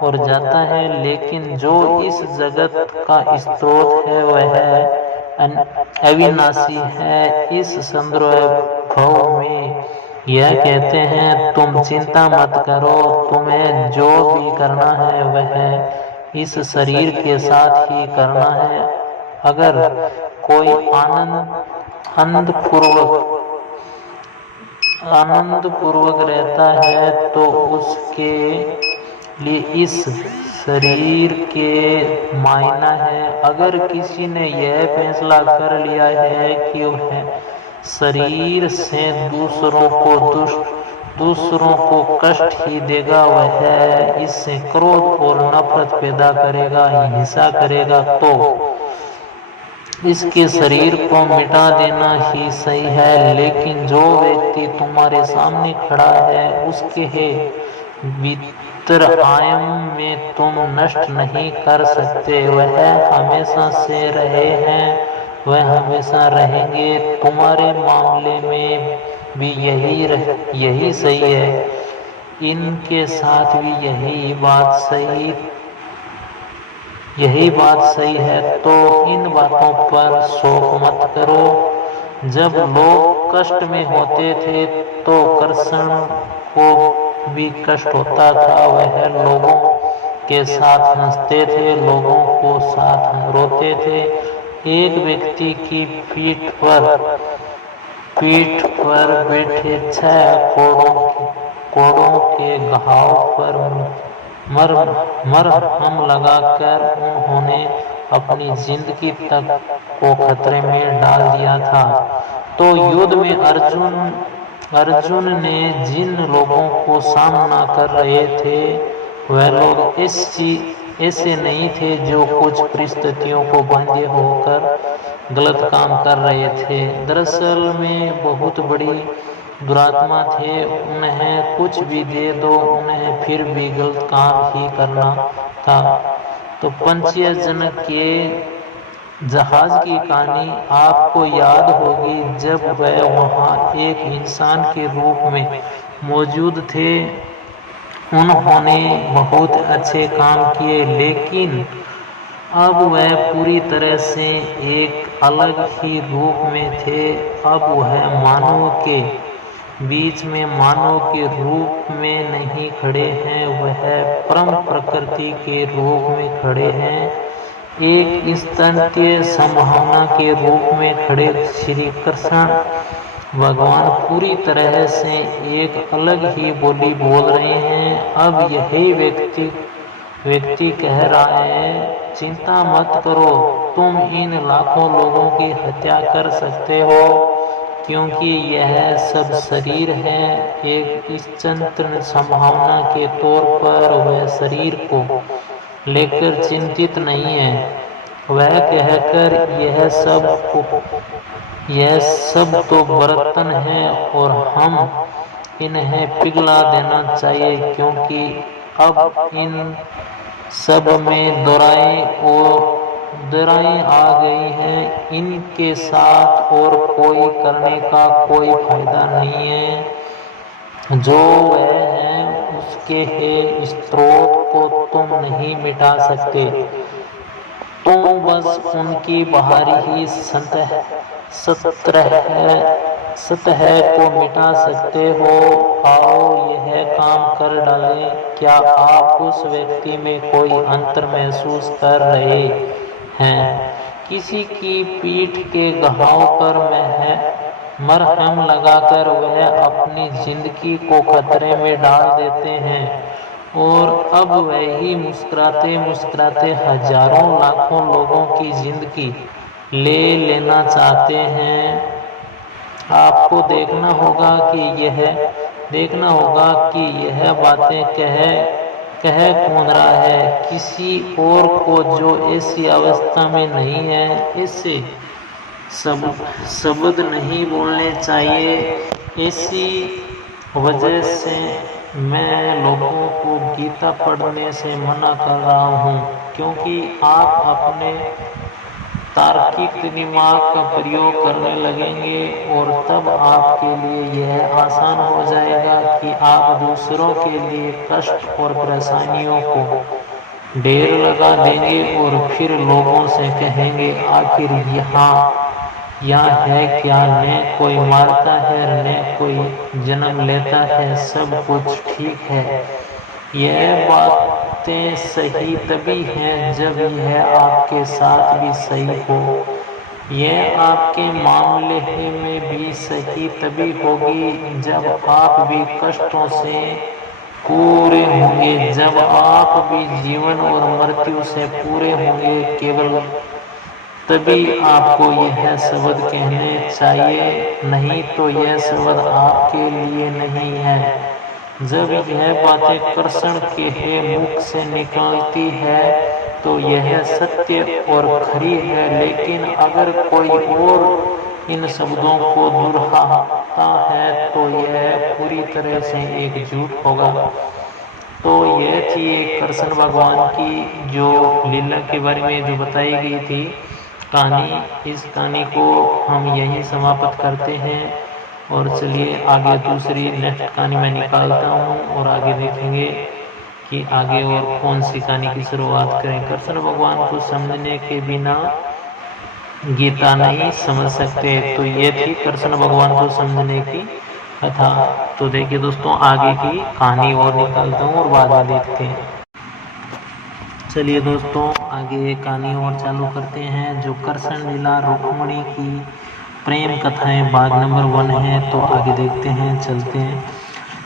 और जाता है, लेकिन जो इस जगत का स्रोत है वह अविनाशी है। इस संदर्भ में यह कहते हैं, तुम चिंता मत करो, तुम्हें जो भी करना है वह इस शरीर के साथ ही करना है। अगर कोई आनंद पूर्वक रहता है तो उसके लिए इस शरीर के मायना है। अगर किसी ने यह फैसला कर लिया है कि वह शरीर से दूसरों को कष्ट ही देगा, वह इससे क्रोध और नफरत पैदा करेगा, हिंसा करेगा, तो इसके शरीर को मिटा देना ही सही है। लेकिन जो व्यक्ति तुम्हारे सामने खड़ा है, उसके भीतर आयम में तुम नष्ट नहीं कर सकते। वह हमेशा से रहे हैं, वह हमेशा रहेंगे। तुम्हारे मामले में भी यही सही है, इनके साथ भी यही बात सही है। तो इन बातों पर शोक मत करो। जब लोग कष्ट में होते थे तो कृष्ण को भी कष्ट होता था। वह लोगों के साथ हंसते थे, लोगों को साथ रोते थे। एक व्यक्ति की पीठ पर बैठे 6 कोड़ों के घाव पर मरहम लगाकर उन्होंने अपनी जिंदगी तक को खतरे में डाल दिया था। तो युद्ध में अर्जुन ने जिन लोगों को सामना कर रहे थे, वह लोग ऐसे नहीं थे जो कुछ परिस्थितियों को बंधे होकर गलत काम कर रहे थे। दरअसल में बहुत बड़ी दुरात्मा थे। उन्हें कुछ भी दे दो, उन्हें फिर भी गलत काम ही करना था। तो पंचय जनक के जहाज की कहानी आपको याद होगी। जब वह वहाँ एक इंसान के रूप में मौजूद थे, उन्होंने बहुत अच्छे काम किए, लेकिन अब वह पूरी तरह से एक अलग ही रूप में थे। अब वह मानव के बीच में मानव के रूप में नहीं खड़े हैं, वह परम प्रकृति के रूप में खड़े हैं, एक इंस्टेंटिव संभावना के रूप में खड़े। श्री कृष्ण भगवान पूरी तरह से एक अलग ही बोली बोल रहे हैं। अब यही व्यक्ति कह रहा है, चिंता मत करो, तुम इन लाखों लोगों की हत्या कर सकते हो, क्योंकि यह सब शरीर है। एक निश्चित संभावना के तौर पर वह शरीर को लेकर चिंतित नहीं है। वह कहकर यह सब तो बर्तन है और हम इन्हें पिघला देना चाहिए, क्योंकि अब इन सब में दरारें आ गई हैं। इनके साथ और कोई करने का कोई फायदा नहीं है। जो वह है उसके है स्रोत को तुम नहीं मिटा सकते, तुम बस उनकी बाहरी ही सतह को मिटा सकते हो। आओ यह काम कर डालें। क्या आप उस व्यक्ति में कोई अंतर महसूस कर रहे हैं? किसी की पीठ के घाव पर मरहम लगाकर वह अपनी जिंदगी को खतरे में डाल देते हैं, और अब वही मुस्कुराते मुस्कुराते हजारों लाखों लोगों की जिंदगी ले लेना चाहते हैं। आपको देखना होगा कि यह बातें कह कौन रहा है। किसी और को जो ऐसी अवस्था में नहीं है, ऐसे शब्द नहीं बोलने चाहिए। इसी वजह से मैं लोगों को गीता पढ़ने से मना कर रहा हूँ, क्योंकि आप अपने तार्किक दिमाग का प्रयोग करने लगेंगे, और तब आपके लिए यह आसान हो जाएगा कि आप दूसरों के लिए कष्ट और परेशानियों को ढेर लगा देंगे, और फिर लोगों से कहेंगे, आखिर यहाँ है क्या? न कोई मारता है, न कोई जन्म लेता है, सब कुछ ठीक है। यह बातें सही तभी हैं जब यह आपके साथ भी सही हो। यह आपके मामले में भी सही तभी होगी जब आप भी कष्टों से पूरे होंगे, जब आप भी जीवन और मृत्यु से पूरे होंगे। केवल तभी आपको यह शब्द कहने चाहिए, नहीं तो यह शब्द आपके लिए नहीं है। जब यह बातें कृष्ण के मुख से निकलती है तो यह सत्य और खरी है, लेकिन अगर कोई और इन शब्दों को दोहराता है तो यह पूरी तरह से एक झूठ होगा। तो यह थी एक कृष्ण भगवान की जो लीला के बारे में जो बताई गई थी कहानी। इस कहानी को हम यहीं समाप्त करते हैं, और चलिए आगे दूसरी नेक्स्ट कहानी मैं निकालता हूँ, और आगे देखेंगे कि आगे और कौन सी कहानी की शुरुआत करें। कृष्ण भगवान को समझने के बिना गीता नहीं समझ सकते। तो ये थी कृष्ण भगवान को समझने की कथा। तो देखिए दोस्तों, आगे की कहानी और निकालता हूँ और बाद में देखते हैं। चलिए दोस्तों, आगे एक कहानी और चालू करते हैं, जो कृष्ण लीला रुक्मिणी की प्रेम कथाएं भाग नंबर 1 है। तो आगे देखते हैं, चलते हैं।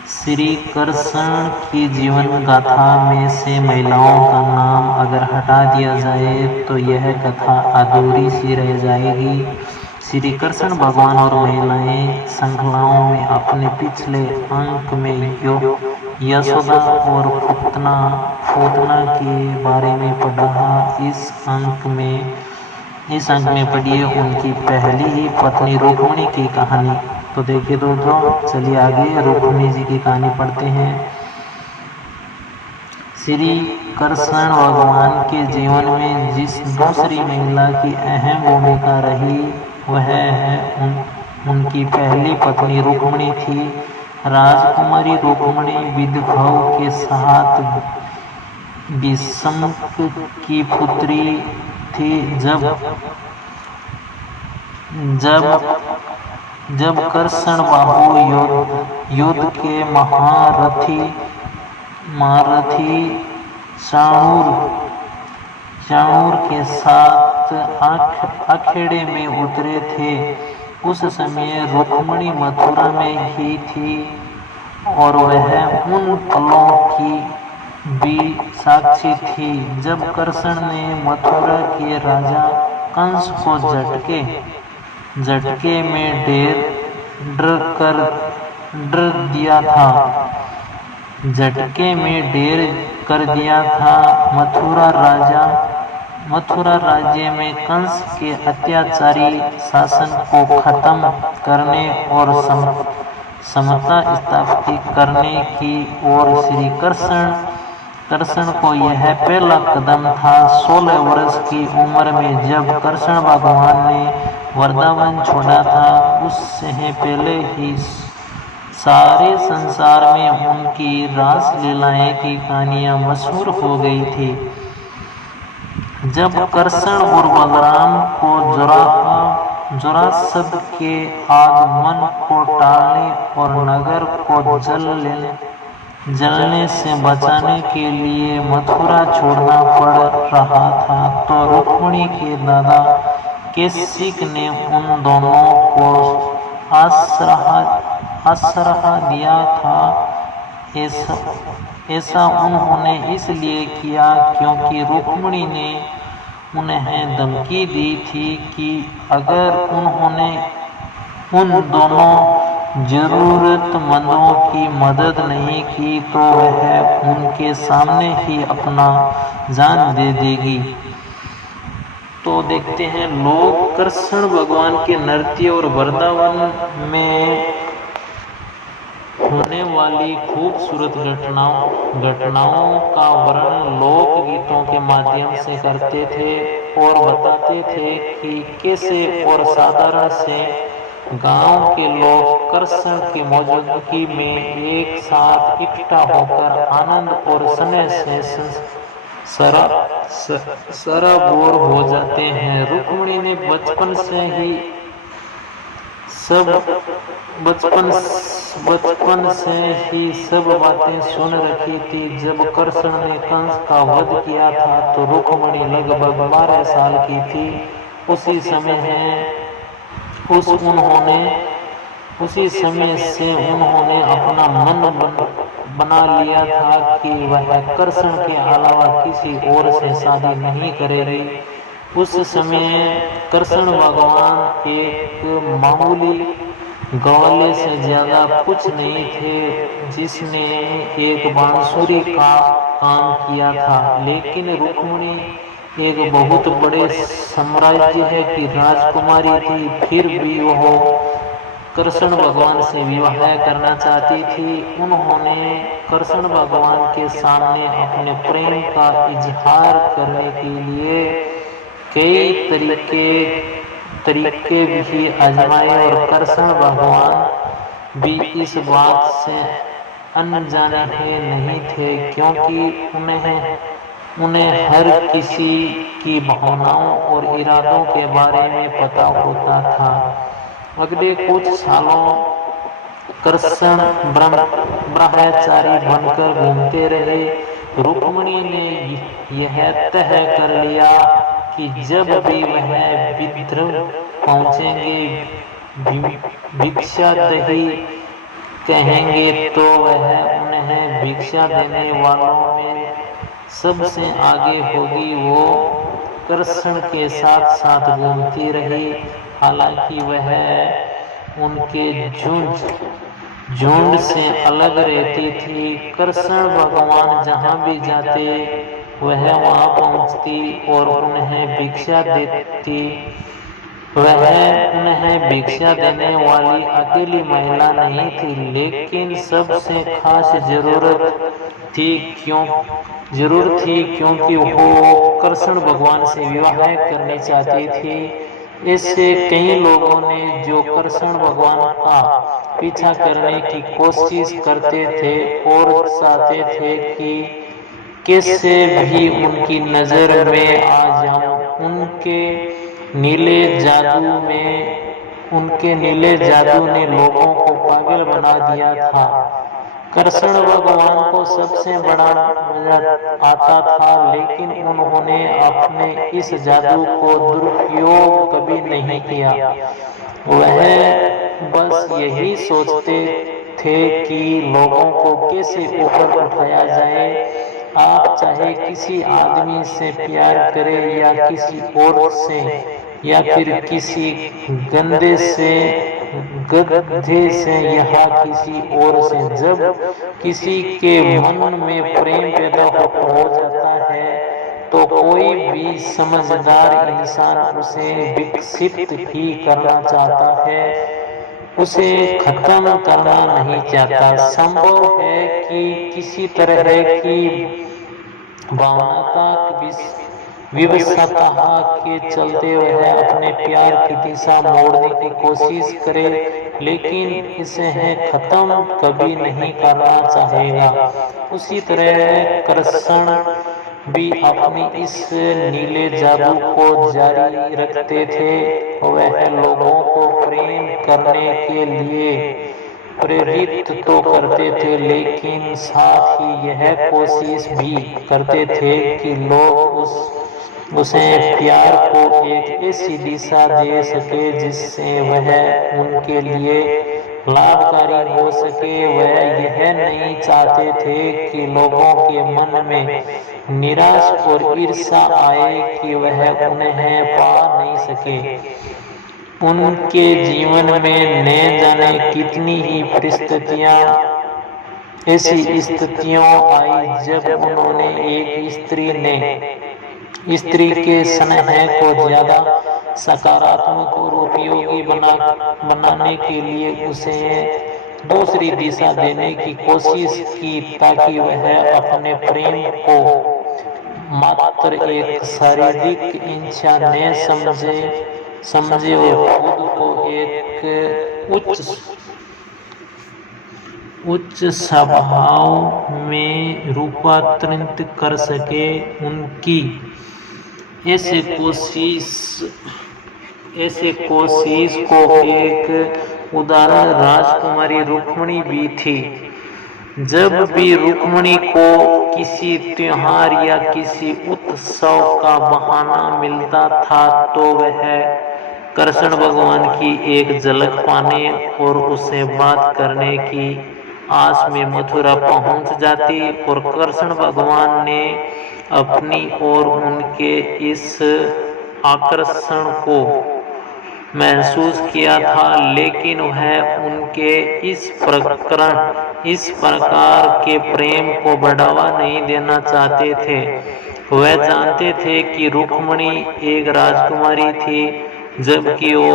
श्री कृष्ण की जीवन गाथा में से महिलाओं का नाम अगर हटा दिया जाए तो यह कथा अधूरी सी रह जाएगी। श्री कृष्ण भगवान और महिलाएं श्रृंखलाओं में अपने पिछले अंक में यशोदा और पूतना के बारे में पढ़ा। इस अंक में पढ़िए उनकी पहली ही पत्नी रुक्मिणी की कहानी। तो देखिए दोस्तों, चलिए आगे रुक्मिणी जी की कहानी पढ़ते हैं। श्री कृष्ण भगवान के जीवन में जिस दूसरी महिला की अहम भूमिका रही वह है उनकी पहली पत्नी रुक्मिणी थी। राजकुमारी रुक्मिणी विद्भव के साथ विषमक की पुत्री थी। जब कृष्ण बाहु युद्ध के महारथी चाणूर के साथ अखेड़े में उतरे थे, उस समय रुक्मिणी मथुरा में ही थी और वह उन पलों की भी साक्षी थी जब कृष्ण ने मथुरा के राजा कंस को झटके में ढेर कर दिया था। मथुरा राज्य में कंस के अत्याचारी शासन को खत्म करने और समता स्थापित करने की ओर श्री कृष्ण को यह पहला कदम था। 16 वर्ष की उम्र में जब कृष्ण भगवान ने वृंदावन छोड़ा था, उससे पहले ही सारे संसार में उनकी रास लीलाएं की कहानियां मशहूर हो गई थी। जब कृष्ण और बलराम को जरासंध के आगमन को टालने और नगर को जलने से बचाने के लिए मथुरा छोड़ना पड़ रहा था, तो रुक्मिणी के दादा कैसिक ने उन दोनों को आश्रय दिया था। ऐसा उन्होंने इसलिए किया क्योंकि रुक्मिणी ने उन्हें धमकी दी थी कि अगर उन्होंने उन दोनों जरूरतमंदों की मदद नहीं की तो वह उनके सामने ही अपना जान दे देगी। तो देखते हैं लोग कृष्ण भगवान के नृत्य और वृंदावन में होने वाली खूबसूरत घटनाओं का वर्णन लोक गीतों के माध्यम से करते थे और बताते थे कि कैसे और साधारण से गांव के लोग कृष्ण की मौजूदगी में एक साथ इकट्ठा होकर आनंद और स्नेह से सराबोर हो जाते हैं। रुक्मिणी ने बचपन से ही सब बातें सुन रखी थी। जब कृष्ण ने कंस का वध किया था तो रुक्मिणी लगभग 12 साल की थी। उसी समय से उन्होंने अपना मन बना लिया था कि वह कृष्ण के अलावा किसी और से शादी नहीं करेगी। उस समय कृष्ण भगवान एक मामूली ग्वाले से ज्यादा कुछ नहीं थे, जिसने एक बांसुरी का काम किया था। लेकिन रुक्मिणी एक बहुत बड़े साम्राज्य की राजकुमारी थी, फिर भी वह कृष्ण भगवान से विवाह करना चाहती थी। उन्होंने कृष्ण भगवान के सामने अपने प्रेम का इजहार करने के लिए कई तरीके भी आजमाए और कृष्ण भगवान भी इस बात से अनजाने नहीं थे, क्योंकि उन्हें हर किसी की भावनाओं और इरादों के बारे में पता होता था। अगले कुछ सालों कृष्ण ब्रह्मचारी बनकर घूमते रहे। रुक्मिणी ने यह तय कर लिया कि जब भी वह विद्रोह पहुंचेंगे, भिक्षा दही कहेंगे तो वह उन्हें भिक्षा देने वालों में सबसे आगे होगी। वो कृष्ण के साथ साथ घूमती रही, हालांकि वह उनके झुंड से अलग रहती थी। कृष्ण भगवान जहां भी जाते वह वहां पहुंचती और उन्हें भिक्षा देती। वह उन्हें भिक्षा देने वाली अकेली महिला नहीं थी, लेकिन सबसे खास जरूरत थी क्योंकि वो कृष्ण भगवान से विवाह करना चाहती थी। ऐसे कई लोगों ने जो कृष्ण भगवान का पीछा करने की कोशिश करते थे और चाहते थे कैसे भी उनकी नजर में आ जाऊं। उनके नीले जादू ने लोगों को पागल बना दिया था। कृष्ण भगवान को सबसे बड़ा मजा आता था, लेकिन उन्होंने अपने इस जादू को दुरुपयोग कभी नहीं किया। वह बस यही सोचते थे कि लोगों को कैसे ऊपर उठाया जाए। आप चाहे किसी आदमी से प्यार करें या किसी औरत से या फिर किसी गधे से या किसी और से, जब किसी के मन में प्रेम पैदा हो जाता है तो कोई भी समझदार इंसान उसे विकसित ही करना चाहता है, उसे खत्म करना नहीं चाहता। संभव है कि किसी तरह की भावनात्मक विवशता के चलते वह अपने प्यार की दिशा मोड़ने की कोशिश करे, लेकिन इसे खत्म कभी नहीं करना चाहेगा। उसी तरह कृष्ण भी अपनी इस नीले जादू को जारी रखते थे। वह लोगों को प्रेम करने के लिए प्रेरित तो करते थे, लेकिन साथ ही यह कोशिश भी करते थे कि लोग उसे प्यार को एक ऐसी दिशा दे सके जिससे वह उनके लिए लाभकारी हो सके। वह यह नहीं चाहते थे कि लोगों के मन में निराश और ईर्ष्या आए कि वह उन्हें पा नहीं सके। उनके जीवन में न जाने कितनी ही ऐसी स्थितियां आई जब उन्होंने एक स्त्री के स्नेह को ज्यादा सकारात्मक और उपयोगी बनाने के लिए उसे दूसरी दिशा देने की कोशिश की, ताकि वह अपने प्रेम को मात्र एक शारीरिक इच्छा न समझे और खुद को एक उच्च स्वभाव में रूपांतरित कर सके। उनकी ऐसे कोशिश को एक उदाहरण राजकुमारी रुक्मिणी भी थी। जब भी रुक्मिणी को किसी त्योहार या किसी उत्सव का बहाना मिलता था तो वह कृष्ण भगवान की एक झलक पाने और उससे बात करने की आस में मथुरा पहुंच जाती, और कृष्ण भगवान ने अपनी और उनके इस आकर्षण को महसूस किया था, लेकिन वह उनके इस प्रकार के प्रेम को बढ़ावा नहीं देना चाहते थे। वह जानते थे कि रुक्मिणी एक राजकुमारी थी, जबकि वो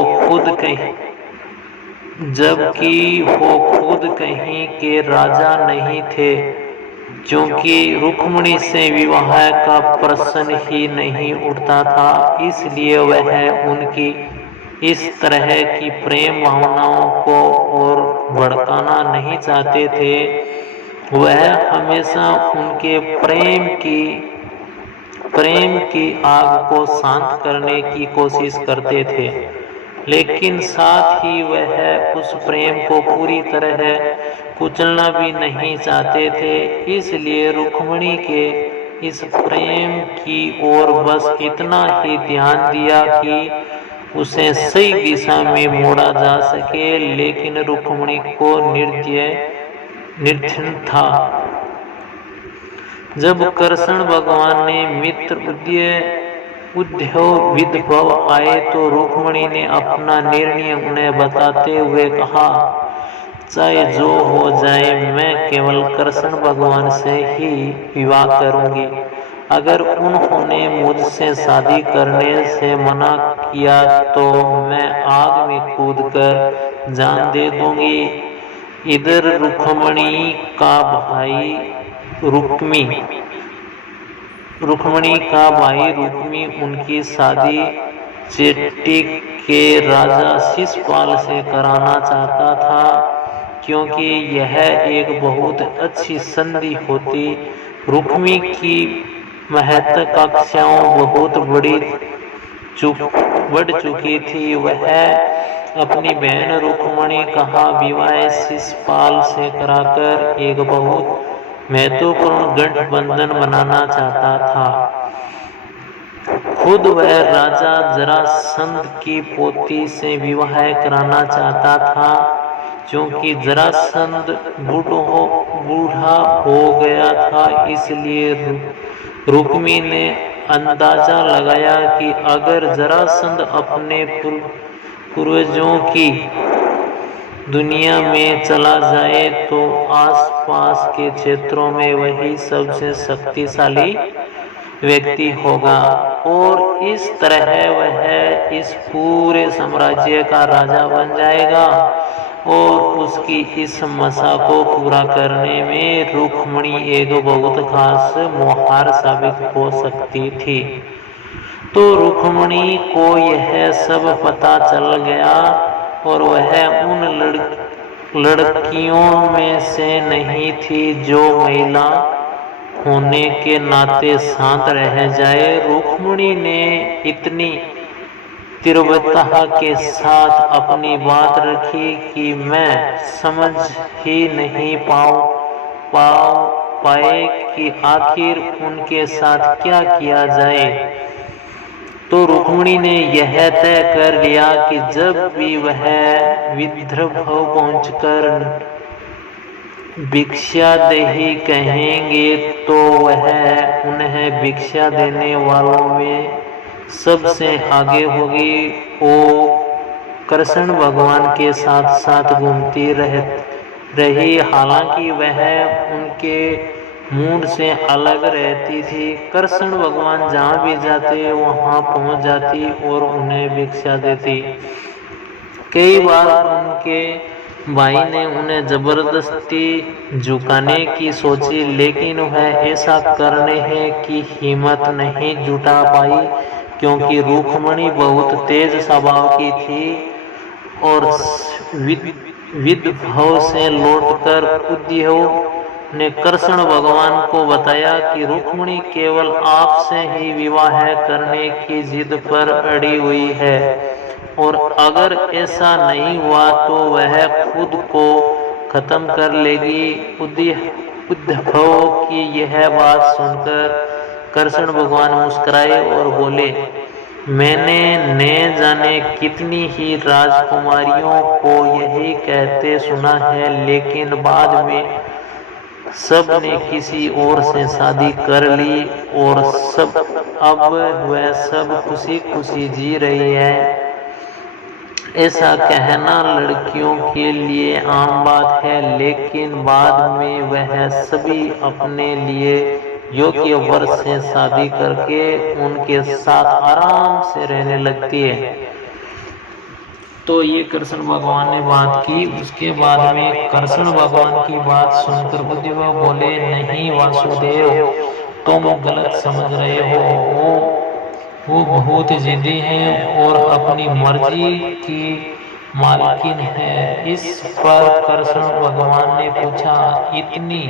खुद कहीं के राजा नहीं थे, क्योंकि रुक्मिणी से विवाह का प्रश्न ही नहीं उठता था। इसलिए वह उनकी इस तरह की प्रेम भावनाओं को और भड़काना नहीं चाहते थे। वह हमेशा उनके प्रेम की आग को शांत करने की कोशिश करते थे, लेकिन साथ ही वह उस प्रेम को पूरी तरह कुचलना भी नहीं चाहते थे। इसलिए रुक्मिणी के इस प्रेम की ओर बस इतना ही ध्यान दिया कि उसे सही दिशा में मोड़ा जा सके, लेकिन रुक्मिणी को निर्धन था। जब कृष्ण भगवान ने मित्र विद्भव आए तो रुक्मिणी ने अपना निर्णय उन्हें बताते हुए कहा, चाहे जो हो जाए मैं केवल कृष्ण भगवान से ही विवाह करूंगी। अगर उन्होंने मुझसे शादी करने से मना किया तो मैं आग में कूदकर जान दे दूंगी। इधर रुक्मिणी का भाई उनकी शादी चेट्टी के राजा शिशुपाल से कराना चाहता था, क्योंकि यह एक बहुत अच्छी संधि होती। रुक्मी की महत्वाकांक्षाएं बहुत बढ़ चुकी थी। वह अपनी बहन रुक्मिणी का विवाह शिशुपाल से कराकर एक बहुत महत्वपूर्ण गठबंधन बनाना चाहता था। खुद वह राजा जरासंध की पोती से विवाह कराना चाहता था, क्योंकि जरासंध बूढ़ा हो गया था। इसलिए रुक्मी ने अंदाजा लगाया कि अगर जरासंध अपने पूर्वजों की दुनिया में चला जाए तो आसपास के क्षेत्रों में वही सबसे शक्तिशाली व्यक्ति होगा और इस तरह वह इस पूरे साम्राज्य का राजा बन जाएगा और उसकी इस मनसा को पूरा करने में रुक्मिणी एक बहुत खास मोहर साबित हो सकती थी। तो रुक्मिणी को यह सब पता चल गया और वह उन लड़कियों में से नहीं थी जो महिला होने के नाते शांत रह जाए। रुक्मिणी ने इतनी तीव्रता के साथ अपनी बात रखी कि मैं समझ ही नहीं पाए कि आखिर उनके साथ क्या किया जाए। तो रुक्मिणी ने यह तय कर लिया कि जब भी वह विदर्भ पहुंचकर भिक्षा देही कहेंगे तो वह उन्हें भिक्षा देने वालों में सबसे आगे होगी। वो कृष्ण भगवान के साथ साथ घूमती रही, हालांकि वह उनके मूड से अलग रहती थी। कृष्ण भगवान जहाँ भी जाते वहाँ पहुँच जाती और उन्हें भिक्षा देती। कई बार उनके भाई ने उन्हें जबरदस्ती झुकाने की सोची, लेकिन वह ऐसा करने की हिम्मत नहीं जुटा पाई, क्योंकि रुक्मिणी बहुत तेज स्वभाव की थी और विदर्भ से लौटकर उद्धव ने कृष्ण भगवान को बताया कि रुक्मिणी केवल आपसे ही विवाह करने की जिद पर अड़ी हुई है और अगर ऐसा नहीं हुआ तो वह खुद को खत्म कर लेगी। उद्धव की यह बात सुनकर कृष्ण भगवान मुस्कुराए और बोले, मैंने न जाने कितनी ही राजकुमारियों को यही कहते सुना है, लेकिन बाद में सब ने किसी और से शादी कर ली और अब वह सब खुशी खुशी जी रही है। ऐसा कहना लड़कियों के लिए आम बात है, लेकिन बाद में वह सभी अपने लिए योग्य वर से शादी करके उनके साथ आराम से रहने लगती है। तो ये कृष्ण भगवान ने बात की। उसके बाद में कृष्ण भगवान की बात सुनकर उद्धव बोले, नहीं वासुदेव, तुम गलत समझ रहे हो। वो बहुत जिद्दी है और अपनी मर्जी की मालकिन है। इस पर कृष्ण भगवान ने पूछा, इतनी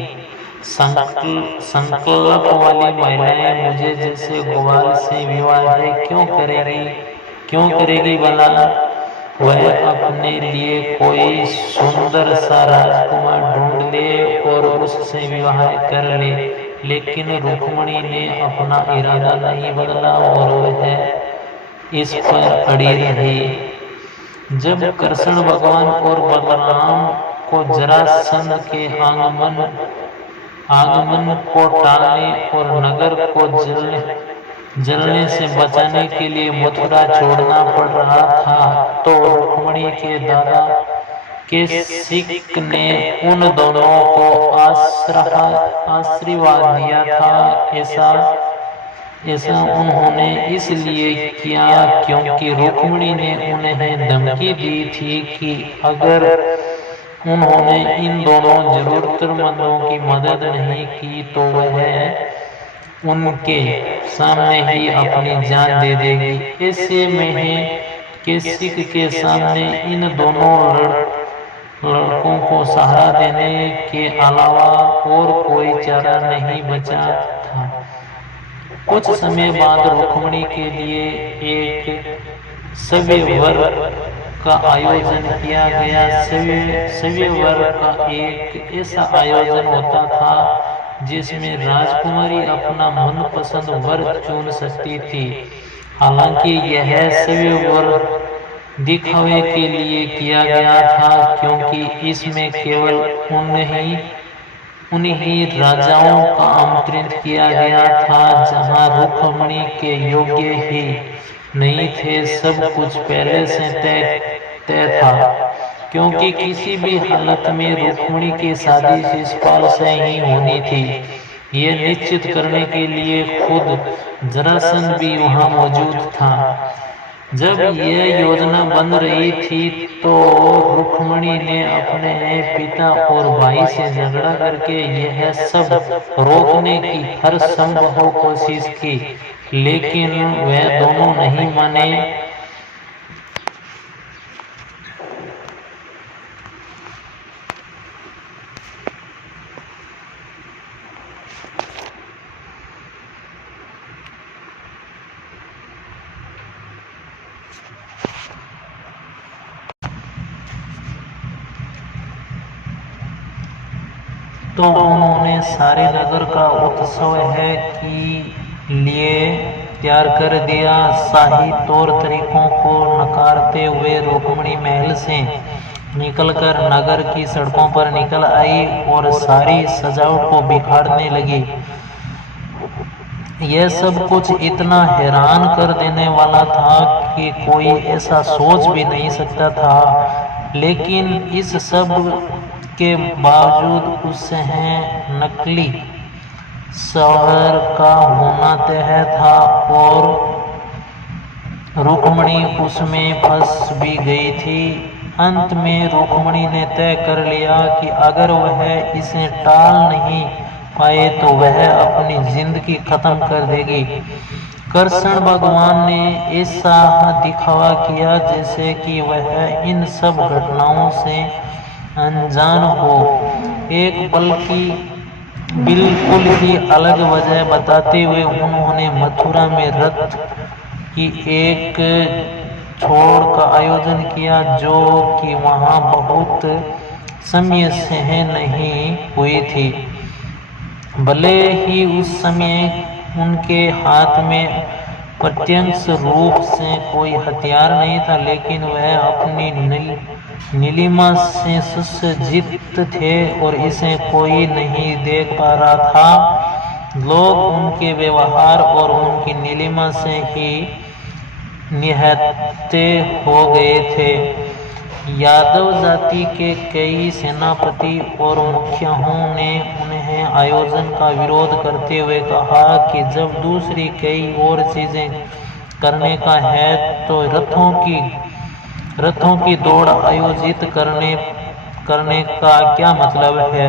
संकल्प वाली महिलाएं मुझे जैसे ग्वाल से विवाह क्यों करेगी भला? वह अपने लिए कोई सुंदर सा राजकुमार ढूंढ ले और उससे विवाह कर ले। लेकिन रुक्मिणी ने अपना इरादा नहीं बदला और वह इस पर अड़ी रही। जब कृष्ण भगवान और बलराम को जरासंध के आगमन को टालने और नगर को जलने से बचाने के लिए मथुरा छोड़ना पड़ रहा था, तो रुक्मिणी के दादा केशिक ने उन दोनों को आशीर्वाद दिया था। ऐसा उन्होंने इसलिए किया क्योंकि रुक्मिणी ने उन्हें धमकी दी थी कि अगर उन्होंने इन दोनों जरूरतमंदों की मदद नहीं की तो वह उनके सामने ही अपनी जान दे देगी। ऐसे में केशिक के सामने इन दोनों लड़कों को सहारा देने के अलावा और कोई चारा नहीं बचा था। कुछ समय बाद रुक्मिणी के लिए एक सव्यवर का आयोजन किया गया। सव्यवर का एक ऐसा आयोजन होता था जिसमें राजकुमारी अपना मनपसंद वर चुन सकती थी। हालांकि यह सव्यवर दिखावे के लिए किया गया था, क्योंकि इसमें केवल उन्हीं राजाओं का आमंत्रित किया गया था जहां रुक्मिणी के योग्य ही नहीं थे। सब कुछ पहले से तय था, क्योंकि किसी भी हालत में रुक्मिणी की शादी शिशुपाल से ही होनी थी। ये निश्चित करने के लिए खुद जरासंध भी वहां मौजूद था। जब यह योजना बन रही थी तो रुक्मिणी ने अपने पिता और भाई से झगड़ा करके यह सब रोकने की हर संभव कोशिश की, लेकिन वह दोनों नहीं माने। तो उन्होंने सारे नगर का उत्सव है कि लिए तैयार कर दिया। शाही तौर तरीकों को नकारते हुए रुक्मिणी महल से निकलकर नगर की सड़कों पर निकल आई और सारी सजावट को बिगाड़ने लगी। यह सब कुछ इतना हैरान कर देने वाला था कि कोई ऐसा सोच भी नहीं सकता था, लेकिन इस सब के बावजूद उससे नकली शौहर का होना तय था और रुक्मिणी उसमें फंस भी गई थी। अंत में रुक्मिणी ने तय कर लिया कि अगर वह इसे टाल नहीं पाए तो वह अपनी जिंदगी खत्म कर देगी। कृष्ण भगवान ने ऐसा दिखावा किया जैसे कि वह इन सब घटनाओं से अनजान हो। एक पल की बिल्कुल ही अलग वजह बताते हुए उन्होंने मथुरा में रथ की एक छोड़ का आयोजन किया, जो कि वहां बहुत समय से नहीं हुई थी। भले ही उस समय उनके हाथ में प्रत्यक्ष रूप से कोई हथियार नहीं था, लेकिन वह अपनी नीलिमा से सुसज्जित थे और इसे कोई नहीं देख पा रहा था। लोग उनके व्यवहार और उनकी नीलिमा से ही निहत्ते हो गए थे। यादव जाति के कई सेनापति और मुखियाओं ने उन्हें आयोजन का विरोध करते हुए कहा कि जब दूसरी कई और चीजें करने का है तो रथों की दौड़ आयोजित करने का क्या मतलब है।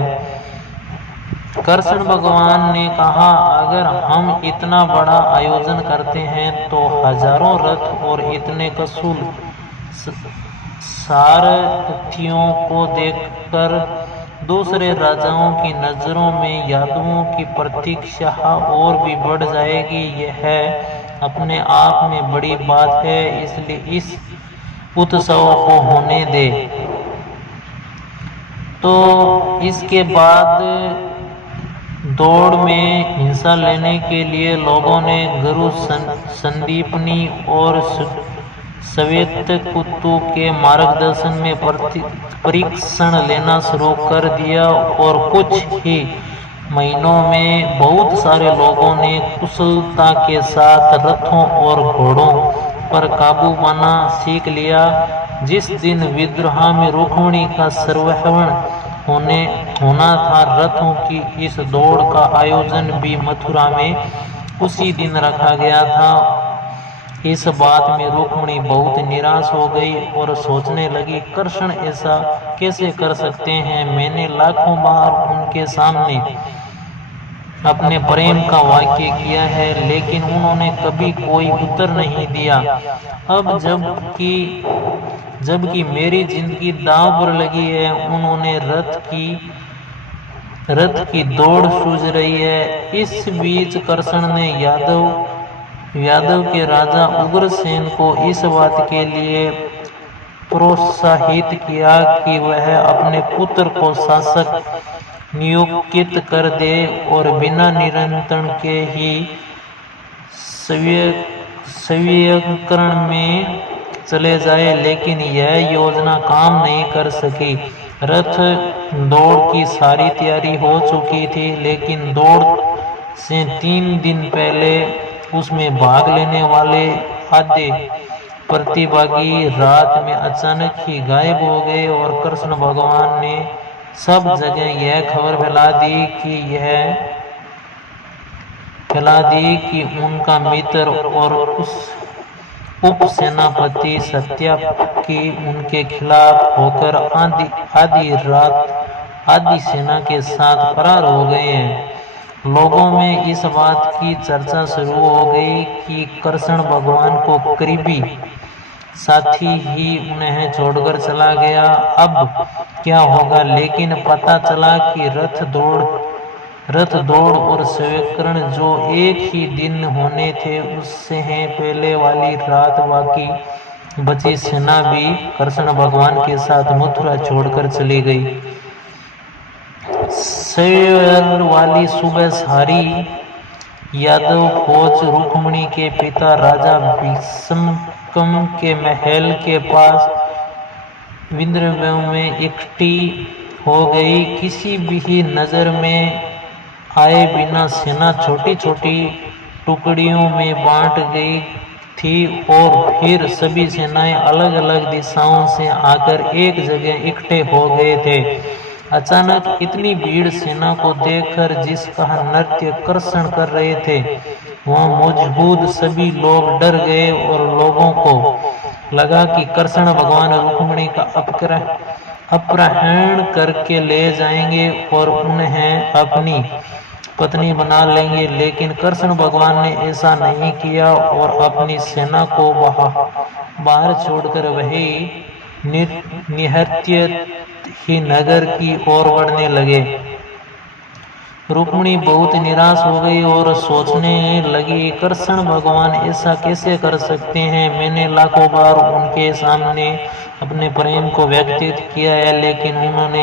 कृष्ण भगवान ने कहा, अगर हम इतना बड़ा आयोजन करते हैं तो हजारों रथ और इतने कसूल सारथियों को देखकर दूसरे राजाओं की नजरों में यादवों की प्रतीक्षा और भी बढ़ जाएगी। यह अपने आप में बड़ी बात है, इसलिए इस उत्सव को होने दे। तो इसके बाद दौड़ में हिस्सा लेने के लिए लोगों ने गुरु संदीपनी और श्वेतकेतु के मार्गदर्शन में परीक्षण लेना शुरू कर दिया और कुछ ही महीनों में बहुत सारे लोगों ने कुशलता के साथ रथों और घोड़ों पर काबू पाना सीख लिया। जिस दिन विद्रोह में रुक्मिणी का सर्वहरण होना था, रथों की इस दौड़ का आयोजन भी मथुरा में उसी दिन रखा गया था। इस बात में रुक्मिणी बहुत निराश हो गई और सोचने लगी, कृष्ण ऐसा कैसे कर सकते हैं। मैंने लाखों बार उनके सामने अपने प्रेम का वाक्य किया है, लेकिन उन्होंने कभी कोई उत्तर नहीं दिया। अब जबकि मेरी जिंदगी दांव पर लगी है। उन्होंने रथ की दौड़ सूझ रही है। इस बीच कृष्ण ने यादव के राजा उग्रसेन को इस बात के लिए प्रोत्साहित किया कि वह अपने पुत्र को शासक नियुक्त कर दे और बिना नियंत्रण के ही स्वीकरण में चले जाए, लेकिन यह योजना काम नहीं कर सकी। रथ दौड़ की सारी तैयारी हो चुकी थी, लेकिन दौड़ से 3 दिन पहले उसमें भाग लेने वाले आधे प्रतिभागी रात में अचानक ही गायब हो गए और कृष्ण भगवान ने सब जगह यह खबर फैला दी कि उनका मित्र और उस उप सेनापति सत्यापी उनके खिलाफ होकर आधी सेना के साथ फरार हो गए हैं। लोगों में इस बात की चर्चा शुरू हो गई कि कृष्ण भगवान को करीबी साथी ही उन्हें छोड़कर चला गया। अब क्या होगा? लेकिन पता चला कि रथ दौड़ और स्वीकरण जो एक ही दिन होने थे, उससे पहले वाली रात बाकी बची सेना भी कृष्ण भगवान के साथ मथुरा छोड़कर चली गई। सवेर वाली सुबह सारी यादव फौज रुक्मिणी के पिता राजा भीष्म के महल के पास विंध्याचल में इकट्ठी हो गई। किसी भी नजर में आए बिना सेना छोटी छोटी टुकड़ियों में बांट गई थी और फिर सभी सेनाएं अलग अलग दिशाओं से आकर एक जगह इकट्ठे हो गए थे। अचानक इतनी भीड़ सेना को देखकर जिसका नृत्य कृष्ण कर रहे थे, वहां मौजूद सभी लोग डर गए और लोगों को लगा कि कृष्ण भगवान रुक्मिणी का अपहरण करके ले जाएंगे और उन्हें अपनी पत्नी बना लेंगे। लेकिन कृष्ण भगवान ने ऐसा नहीं किया और अपनी सेना को बाहर छोड़कर वही निहत्य ही नगर की ओर बढ़ने लगे। रुक्मिणी बहुत निराश हो गई और सोचने लगी, कृष्ण भगवान ऐसा कैसे कर सकते हैं? मैंने लाखों बार उनके सामने अपने प्रेम को व्यक्त किया है, लेकिन उन्होंने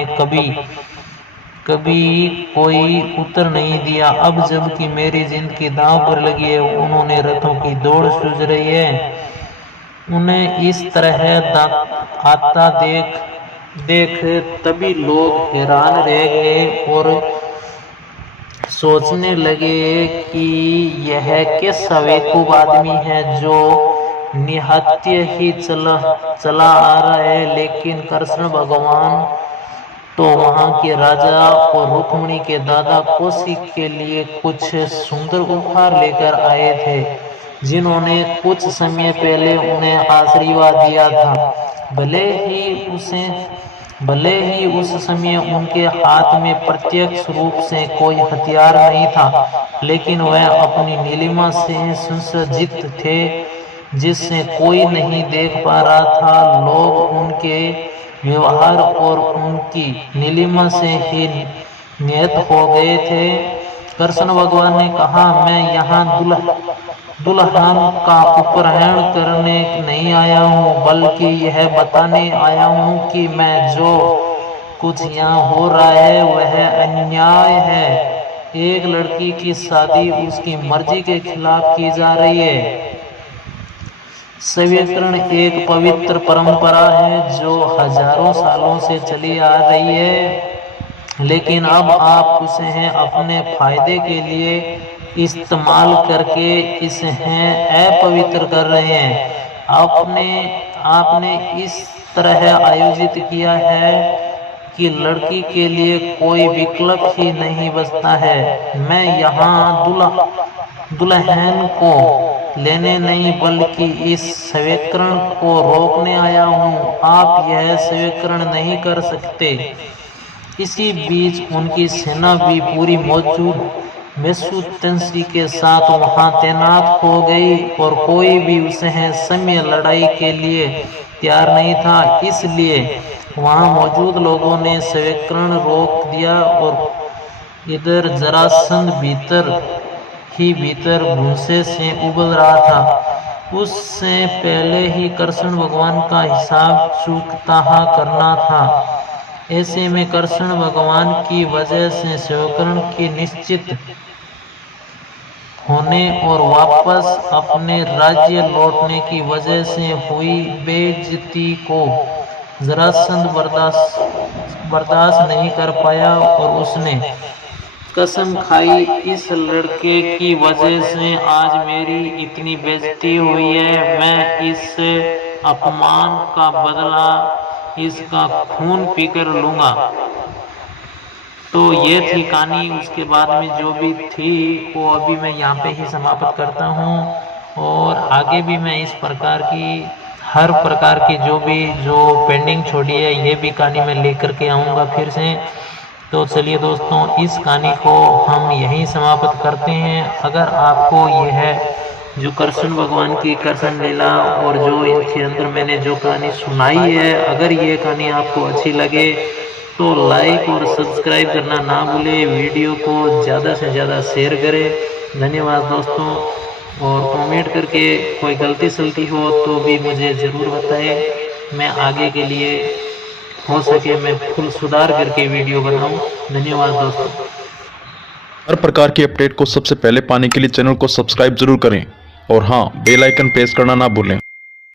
कभी कोई उत्तर नहीं दिया। अब जबकि मेरी जिंदगी दांव पर लगी है, उन्होंने रथों की दौड़ सूझ रही है, उन्हें इस तरह आता देख तभी लोग हैरान रह गए और सोचने लगे कि यह कैसा बेवकूफ आदमी है जो निहत्य ही चला आ रहा है। लेकिन कृष्ण भगवान तो वहां के राजा और रुक्मिणी के दादा कौशिक के लिए कुछ सुंदर उपहार लेकर आए थे, जिन्होंने कुछ समय पहले उन्हें आशीर्वाद दिया था। भले ही उस समय उनके हाथ में प्रत्यक्ष रूप से कोई हथियार नहीं था, लेकिन वह अपनी नीलिमा से सुसज्जित थे, जिससे कोई नहीं देख पा रहा था। लोग उनके व्यवहार और उनकी नीलिमा से ही नियत हो गए थे। कृष्ण भगवान ने कहा, मैं यहाँ दुल्हन का अपहरण करने नहीं आया हूँ, बल्कि यह बताने आया हूँ कि मैं जो कुछ यहाँ हो रहा है वह अन्याय है। एक लड़की की शादी उसकी मर्जी के खिलाफ की जा रही है। स्वीकरण एक पवित्र परंपरा है जो हजारों सालों से चली आ रही है, लेकिन अब आप उसे अपने फायदे के लिए इस्तेमाल करके इसे अपवित्र कर रहे हैं। आपने इस तरह आयोजित किया है कि लड़की के लिए कोई विकल्प ही नहीं बचता है। मैं यहाँ दुल्हन को लेने नहीं बल्कि इस स्वीकरण को रोकने आया हूँ। आप यह स्वीकरण नहीं कर सकते। इसी बीच उनकी सेना भी पूरी मेसुतंसी के साथ वहां तैनात हो गई और कोई भी उसे समय लड़ाई के लिए तैयार नहीं था। इसलिए वहां मौजूद लोगों ने स्वीकरण रोक दिया और इधर जरासंध भीतर भूसे से उबल रहा था। उससे पहले ही कृष्ण भगवान का हिसाब चुकता करना था। ऐसे में कृष्ण भगवान की वजह से स्वीकरण की निश्चित होने और वापस अपने राज्य लौटने की वजह से हुई बेइज्जती को जरासंध बर्दाश्त नहीं कर पाया और उसने कसम खाई, इस लड़के की वजह से आज मेरी इतनी बेइज्जती हुई है। मैं इस अपमान का बदला इसका खून पीकर लूंगा। तो ये थी कहानी। उसके बाद में जो भी थी वो अभी मैं यहाँ पे ही समाप्त करता हूँ और आगे भी मैं इस प्रकार की हर प्रकार की जो पेंडिंग छोड़ी है ये भी कहानी मैं लेकर के आऊँगा फिर से। तो चलिए दोस्तों, इस कहानी को हम यहीं समाप्त करते हैं। अगर आपको यह है जो कृष्ण भगवान की कृष्ण लीला और जो इनके अंदर मैंने जो कहानी सुनाई है, अगर ये कहानी आपको अच्छी लगे तो लाइक और सब्सक्राइब करना ना भूलें। वीडियो को ज़्यादा से ज़्यादा शेयर करें। धन्यवाद दोस्तों। और कमेंट करके कोई गलती सलती हो तो भी मुझे ज़रूर बताएं। मैं आगे के लिए हो सके मैं फुल सुधार करके वीडियो बनाऊं। धन्यवाद दोस्तों। हर प्रकार की अपडेट को सबसे पहले पाने के लिए चैनल को सब्सक्राइब जरूर करें और हाँ, बेल आइकन प्रेस करना ना भूलें।